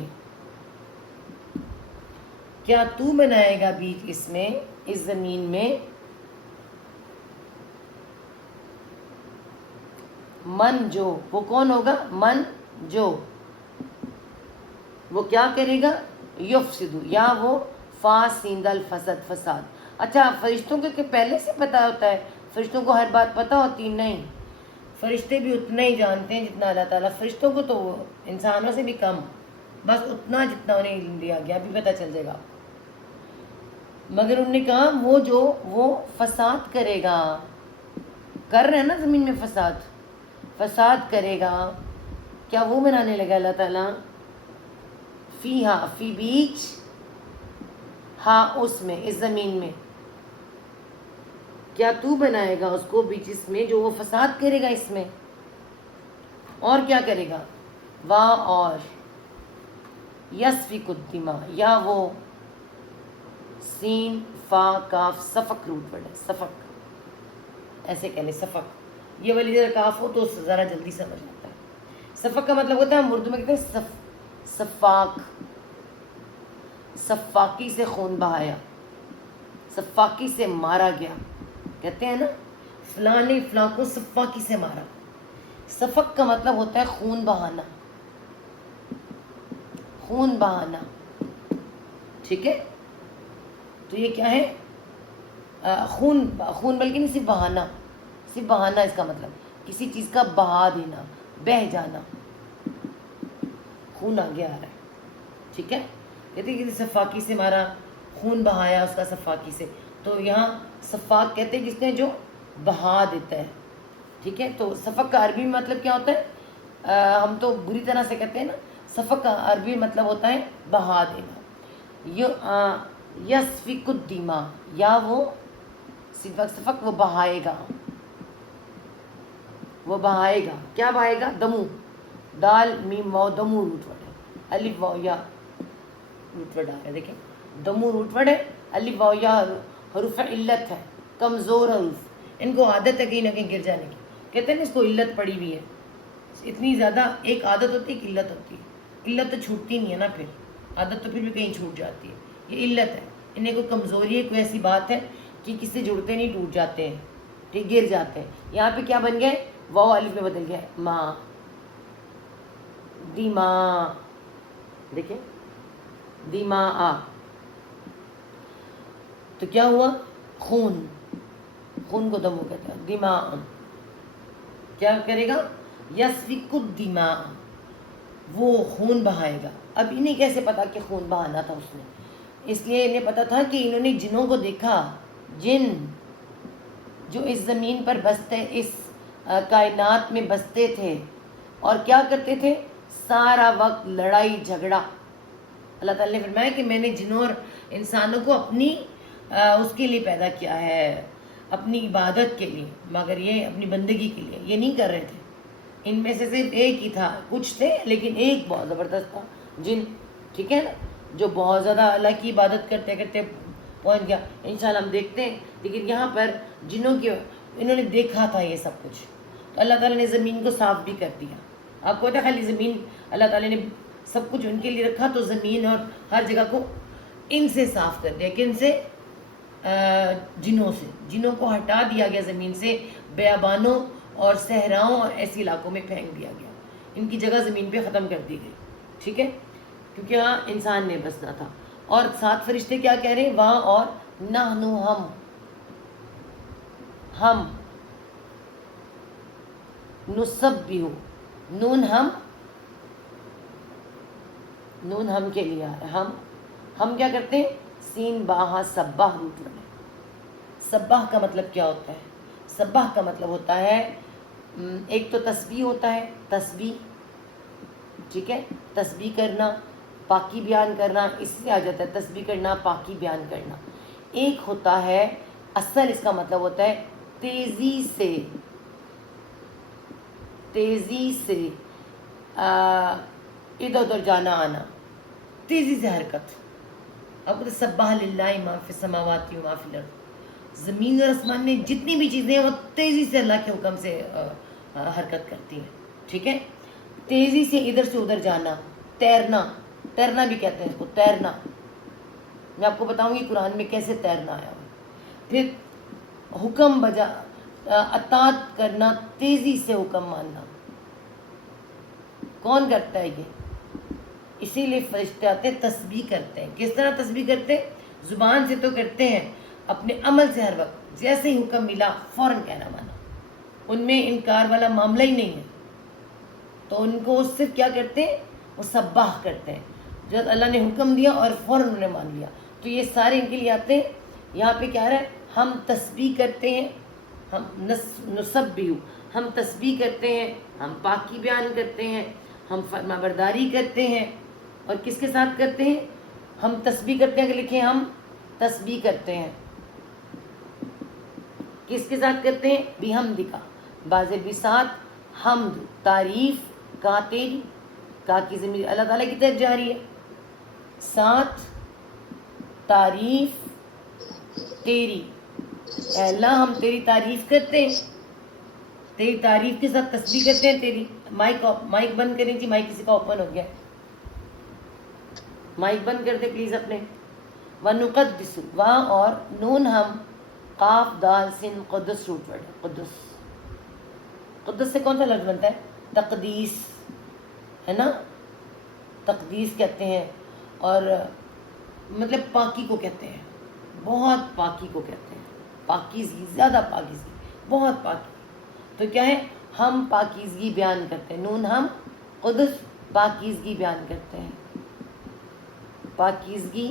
کیا تو بنائے گا بیچ اس میں، اس زمین میں. من جو، وہ کون ہوگا؟ من جو، وہ کیا کرے گا؟ یفسدو، یا وہ فاسد الفسد، فساد. اچھا، فرشتوں کو کہ پہلے سے پتہ ہوتا ہے؟ فرشتوں کو ہر بات پتہ ہوتی؟ نہیں. فرشتے بھی اتنا ہی جانتے ہیں جتنا اللہ تعالیٰ. فرشتوں کو تو انسانوں سے بھی کم، بس اتنا جتنا انہیں علم دیا گیا. بھی پتہ چل جائے گا. مگر انہوں نے کہا وہ جو وہ فساد کرے گا. کر رہے ہیں نا زمین میں فساد. فساد کرے گا. کیا وہ بنانے لگا اللہ تعالیٰ؟ فیہا، فی بیچ، ہاں اس میں، اس زمین میں. کیا تو بنائے گا اس کو بیچ اس میں جو وہ فساد کرے گا اس میں. اور کیا کرے گا؟ اور یسفک الدماء، یا وہ سین فا کاف صفک روٹ ورڈ ہے. صفک ایسے کہہ لیں، صفک. یہ والی ذرا کاف ہو تو ذرا جلدی سمجھ آتا ہے. صفک کا مطلب ہوتا ہے، ہم اردو میں کہتے ہیں صفاق. صفاقی سے خون بہایا، صفاقی سے مارا گیا. کہتے ہیں نا فلاں نے فلاں کو صفاقی سے مارا. صفق کا مطلب ہوتا ہے خون بہانا. خون بہانا. ٹھیک ہے، تو یہ کیا ہے؟ خون بلکہ نہیں، صرف بہانا. صرف بہانا اس کا مطلب کسی چیز کا بہا دینا، بہہ جانا. خون آگے آ رہا ہے. ٹھیک ہے، کہتے ہیں کسی صفاقی سے مارا، خون بہایا اس کا صفاقی سے. تو یہاں صفاق کہتے ہیں جس نے جو بہا دیتا ہے. ٹھیک ہے، تو صفق کا عربی مطلب کیا ہوتا ہے؟ ہم تو بری طرح سے کہتے ہیں نا. صفق کا عربی مطلب ہوتا ہے بہا دینا. یسفک الدماء، یا وہ صفق وہ بہائے گا. وہ بہائے گا. کیا بہائے گا؟ دمو، دال میم واو دمو روٹ ورڈ ہے. الف واو یا روٹ ورڈ آ رہا ہے. دیکھیں دمو روٹ ورڈ ہے. الف واو یا حروف علت ہے، کمزور حروف. ان کو عادت ہے کہیں نہ کہیں گر جانے کی. کہتے ہیں نا اس کو علت پڑی ہوئی ہے. اتنی زیادہ ایک عادت ہوتی ہے، ایک علت ہوتی ہے. علت تو چھوٹتی نہیں ہے نا، پھر عادت تو پھر بھی کہیں چھوٹ جاتی ہے. یہ علت ہے. انہیں کوئی کمزوری ہے، کوئی ایسی بات ہے کہ کس سے جڑتے نہیں، ٹوٹ جاتے ہیں، ٹھیک، گر جاتے ہیں. یہاں پہ کیا بن گئے؟ واو الف میں بدل گیا ہے ماں، دماء، دیکھیں دماء، تو کیا ہوا؟ خون، خون کو دم کہتے ہیں دماء، کیا کرے گا؟ یسفک الدماء، وہ خون بہائے گا۔ اب انہیں کیسے پتا کہ خون بہانا تھا اس نے؟ اس لیے انہیں پتا تھا کہ انہوں نے جنوں کو دیکھا، جن جو اس زمین پر بستے، اس کائنات میں بستے تھے اور کیا کرتے تھے؟ سارا وقت لڑائی جھگڑا۔ اللہ تعالیٰ نے فرمایا کہ میں نے جنوں اور انسانوں کو اپنی اس کے لیے پیدا کیا ہے، اپنی عبادت کے لیے، مگر یہ اپنی بندگی کے لیے یہ نہیں کر رہے تھے۔ ان میں سے صرف ایک ہی تھا، کچھ تھے لیکن ایک بہت زبردست تھا، جن، ٹھیک ہے نا، جو بہت زیادہ اللہ کی عبادت کرتے کرتے پہنچ گیا۔ انشاءاللہ ہم دیکھتے ہیں، لیکن یہاں پر جنوں کی انہوں نے دیکھا تھا یہ سب کچھ، تو اللہ تعالیٰ نے زمین کو صاف بھی کر دیا۔ آپ کو پتا خالی زمین اللہ تعالیٰ نے سب کچھ ان کے لیے رکھا، تو زمین اور ہر جگہ کو ان سے صاف کر دیا، کن سے؟ جنوں سے، جنوں کو ہٹا دیا گیا زمین سے، بیابانوں اور صحراؤں اور ایسے علاقوں میں پھینک دیا گیا، ان کی جگہ زمین پہ ختم کر دی گئی، ٹھیک ہے، کیونکہ ہاں انسان نے بسنا تھا۔ اور 7 فرشتے کیا کہہ رہے ہیں وہاں؟ اور نحنو، ہم نسبح، نون ہم کے لیے آ رہا ہے، ہم کیا کرتے ہیں؟ سین باہا سبح روٹ بنے۔ سبح کا مطلب کیا ہوتا ہے؟ سبح کا مطلب ہوتا ہے ایک تو تسبیح ہوتا ہے، تسبیح، ٹھیک ہے، تسبیح کرنا، پاکی بیان کرنا، اس سے آ جاتا ہے تسبیح کرنا، پاکی بیان کرنا۔ ایک ہوتا ہے اصل، اس کا مطلب ہوتا ہے تیزی سے، تیزی سے ادھر ادھر جانا آنا، تیزی سے حرکت۔ اب سبح للہ ما فی السماوات و ما فی الارض، زمین اور آسمان میں جتنی بھی چیزیں ہیں وہ تیزی سے اللہ کے حکم سے حرکت کرتی ہیں، ٹھیک ہے، تیزی سے ادھر سے ادھر جانا، تیرنا، تیرنا بھی کہتے ہیں اس کو، تیرنا، میں آپ کو بتاؤں گی قرآن میں کیسے تیرنا آیا ہوا۔ پھر حکم بجا، اطاعت کرنا، تیزی سے حکم ماننا، کون کرتا ہے یہ؟ اسی لیے فرشتے آتے ہیں، تسبیح کرتے ہیں۔ کس طرح تسبیح کرتے ہیں؟ زبان سے تو کرتے ہیں، اپنے عمل سے ہر وقت جیسے ہی حکم ملا فوراً کہنا مانا، ان میں انکار والا معاملہ ہی نہیں ہے، تو ان کو صرف کیا کرتے ہیں؟ وہ سباح کرتے ہیں، جب اللہ نے حکم دیا اور فوراً انہوں نے مان لیا، تو یہ سارے ان کے لیے آتے ہیں۔ یہاں پہ کیا رہا ہے؟ ہم تسبیح کرتے ہیں، ہم نسبح، ہم تسبیح کرتے ہیں، ہم پاکی بیان کرتے ہیں، ہم فرما برداری کرتے ہیں، اور کس کے ساتھ کرتے ہیں؟ ہم تسبیح کرتے ہیں، کہ لکھیں ہم تسبیح کرتے ہیں، کس کے ساتھ کرتے ہیں؟ بحمدکا، باز بسات، حمد تعریف کا تیری، کا کی زمین اللہ تعالیٰ کی طرف جا رہی ہے، ساتھ تعریف تیری، اے اللہ ہم تیری تعریف کرتے ہیں، تیری تعریف کے ساتھ تسبیح کرتے ہیں تیری۔ مائک بند کریں جی، مائک کسی کا اوپن ہو گیا، مائک بند کر دے پلیز اپنے۔ وَنُقَدِّسُ، وہاں اور نون ہم، قاف دال سین قدس روٹ ورڈ، قدس، قدس سے کون سا لفظ بنتا ہے؟ تقدیس، ہے نا، تقدیس کہتے ہیں، اور مطلب پاکی کو کہتے ہیں، بہت پاکی کو کہتے ہیں، پاکیزگی، زیادہ پاکیزگی، بہت پاکی، تو کیا ہے؟ ہم پاکیزگی بیان کرتے ہیں، نون ہم قدس، پاکیزگی بیان کرتے ہیں، پاکیزگی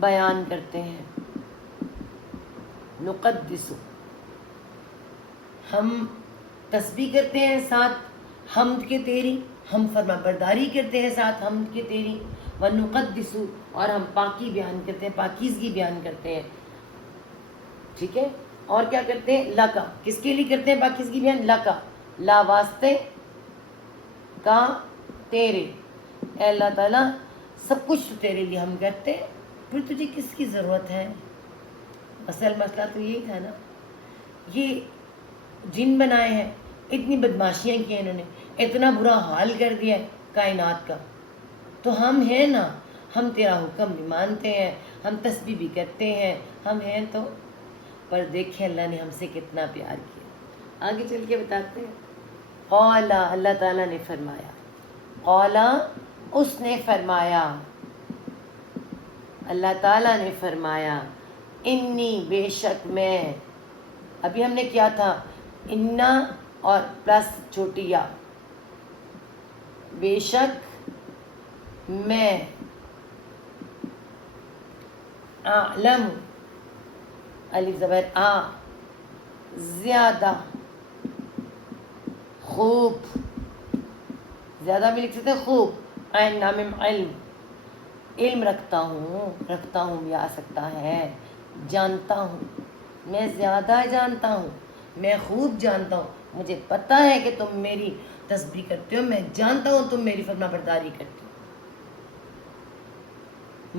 بیان کرتے ہیں۔ نقدس، ہم تسبیح کرتے ہیں ساتھ حمد کے تیری، ہم فرما برداری کرتے ہیں ساتھ حمد کے تیری، ونقدس، اور ہم پاکی بیان کرتے ہیں، پاکیزگی بیان کرتے ہیں، ٹھیک ہے، اور کیا کرتے ہیں؟ لکا، کس کے لیے کرتے ہیں پاکیزگی بیان؟ لکا، لا واسطے کا تیرے، اے اللہ تعالیٰ سب کچھ تو تیرے لیے ہم کرتے ہیں، پھر تجھے کس کی ضرورت ہے؟ اصل مسئلہ تو یہی تھا نا، یہ جن بنائے ہیں، اتنی بدماشیاں کی ہیں انہوں نے، اتنا برا حال کر دیا ہے کائنات کا، تو ہم ہیں نا، ہم تیرا حکم بھی مانتے ہیں، ہم تسبیح بھی کرتے ہیں، ہم ہیں تو، پر دیکھیں اللہ نے ہم سے کتنا پیار کیا، آگے چل کے بتاتے ہیں. قال اللہ تعالیٰ نے فرمایا, قال اس نے فرمایا, اللہ تعالیٰ نے فرمایا, انی بے شک میں. ابھی ہم نے کیا تھا, انا اور پلس چھوٹی یا, بے شک میں, اعلم الف زبر آ, زیادہ, خوب, زیادہ بھی لکھ سکتے خوب, عین لام میم علم, علم رکھتا ہوں بھی آ سکتا ہے, جانتا ہوں, میں زیادہ جانتا ہوں, میں خوب جانتا ہوں, مجھے پتہ ہے کہ تم میری تسبیح کرتے ہو, میں جانتا ہوں تم میری فرما برداری کرتے ہو.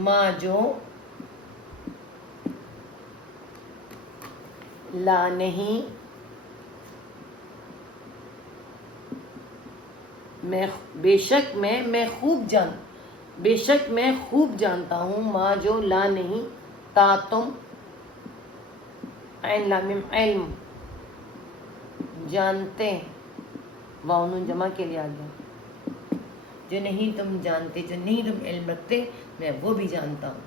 ماں جو لا نہیں, میں بے شک میں خوب جانتا ہوں, ماں جو لا نہیں, تا تم, عین لام میم علم, جانتے, واو نون جمع کے لیے آ گیا, جو نہیں تم جانتے, جو نہیں تم علم رکھتے, میں وہ بھی جانتا ہوں.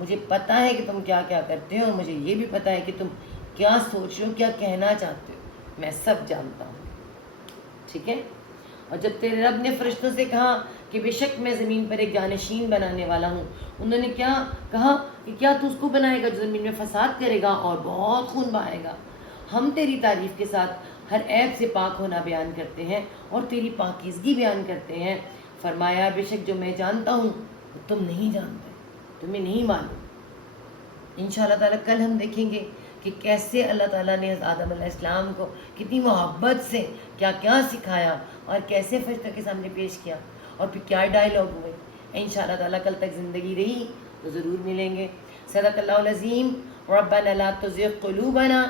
مجھے پتہ ہے کہ تم کیا کیا کرتے ہو, اور مجھے یہ بھی پتہ ہے کہ تم کیا سوچ رہے ہو, کیا کہنا چاہتے ہو, میں سب جانتا ہوں. ٹھیک ہے. اور جب تیرے رب نے فرشتوں سے کہا کہ بے شک میں زمین پر ایک جانشین بنانے والا ہوں, انہوں نے کیا کہا کہ کیا تو اس کو بنائے گا جو زمین میں فساد کرے گا اور بہت خون بہائے گا. ہم تیری تعریف کے ساتھ ہر عیب سے پاک ہونا بیان کرتے ہیں اور تیری پاکیزگی بیان کرتے ہیں. فرمایا بے شک جو میں جانتا ہوں وہ تم نہیں جانتے, تمہیں نہیں معلوم. انشاءاللہ تعالیٰ کل ہم دیکھیں گے کہ کیسے اللہ تعالیٰ نے آدم علیہ السلام کو کتنی محبت سے کیا کیا سکھایا اور کیسے فرشتوں کے سامنے پیش کیا, اور پھر کیا ڈائلاگ ہوئے. انشاءاللہ تعالیٰ کل تک زندگی رہی تو ضرور ملیں گے. صدق اللہ العظیم. ربنا لا تزغ قلوبنا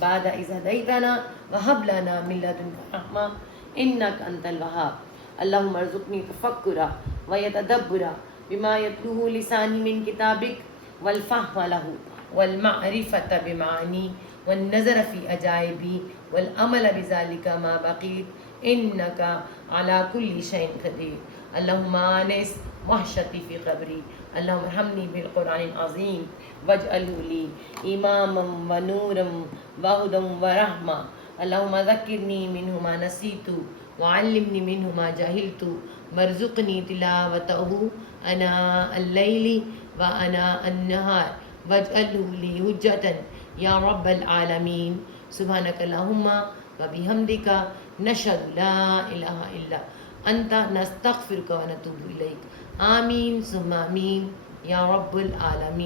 بعد إذ هديتنا وهب لنا من لدنك رحمة إنك أنت الوهاب. اللهم ارزقني تفكرا ويتدبرا بما يتلوه لساني من كتابك والفهم له والمعرفة بمعاني والنظر في أجائبي والعمل بذلك ما بقيت إنك على كل شيء قدير. اللهم آنس وحشتي في قبري. اللهم ارحمني بالقرآن العظيم واجعله لي إماما ونورا وهدى ورحمة. اللهم ذكرني منه ما نسيت وعلمني منه ما جهلت وارزقني تلاوته آناء الليل وآناء النهار واجعله لي حجة يا رب العالمين. سبحانك اللهم وبحمدك نشهد لا إله إلا أنت نستغفرك ونتوب إليك. آمين ثم آمين يا رب العالمين.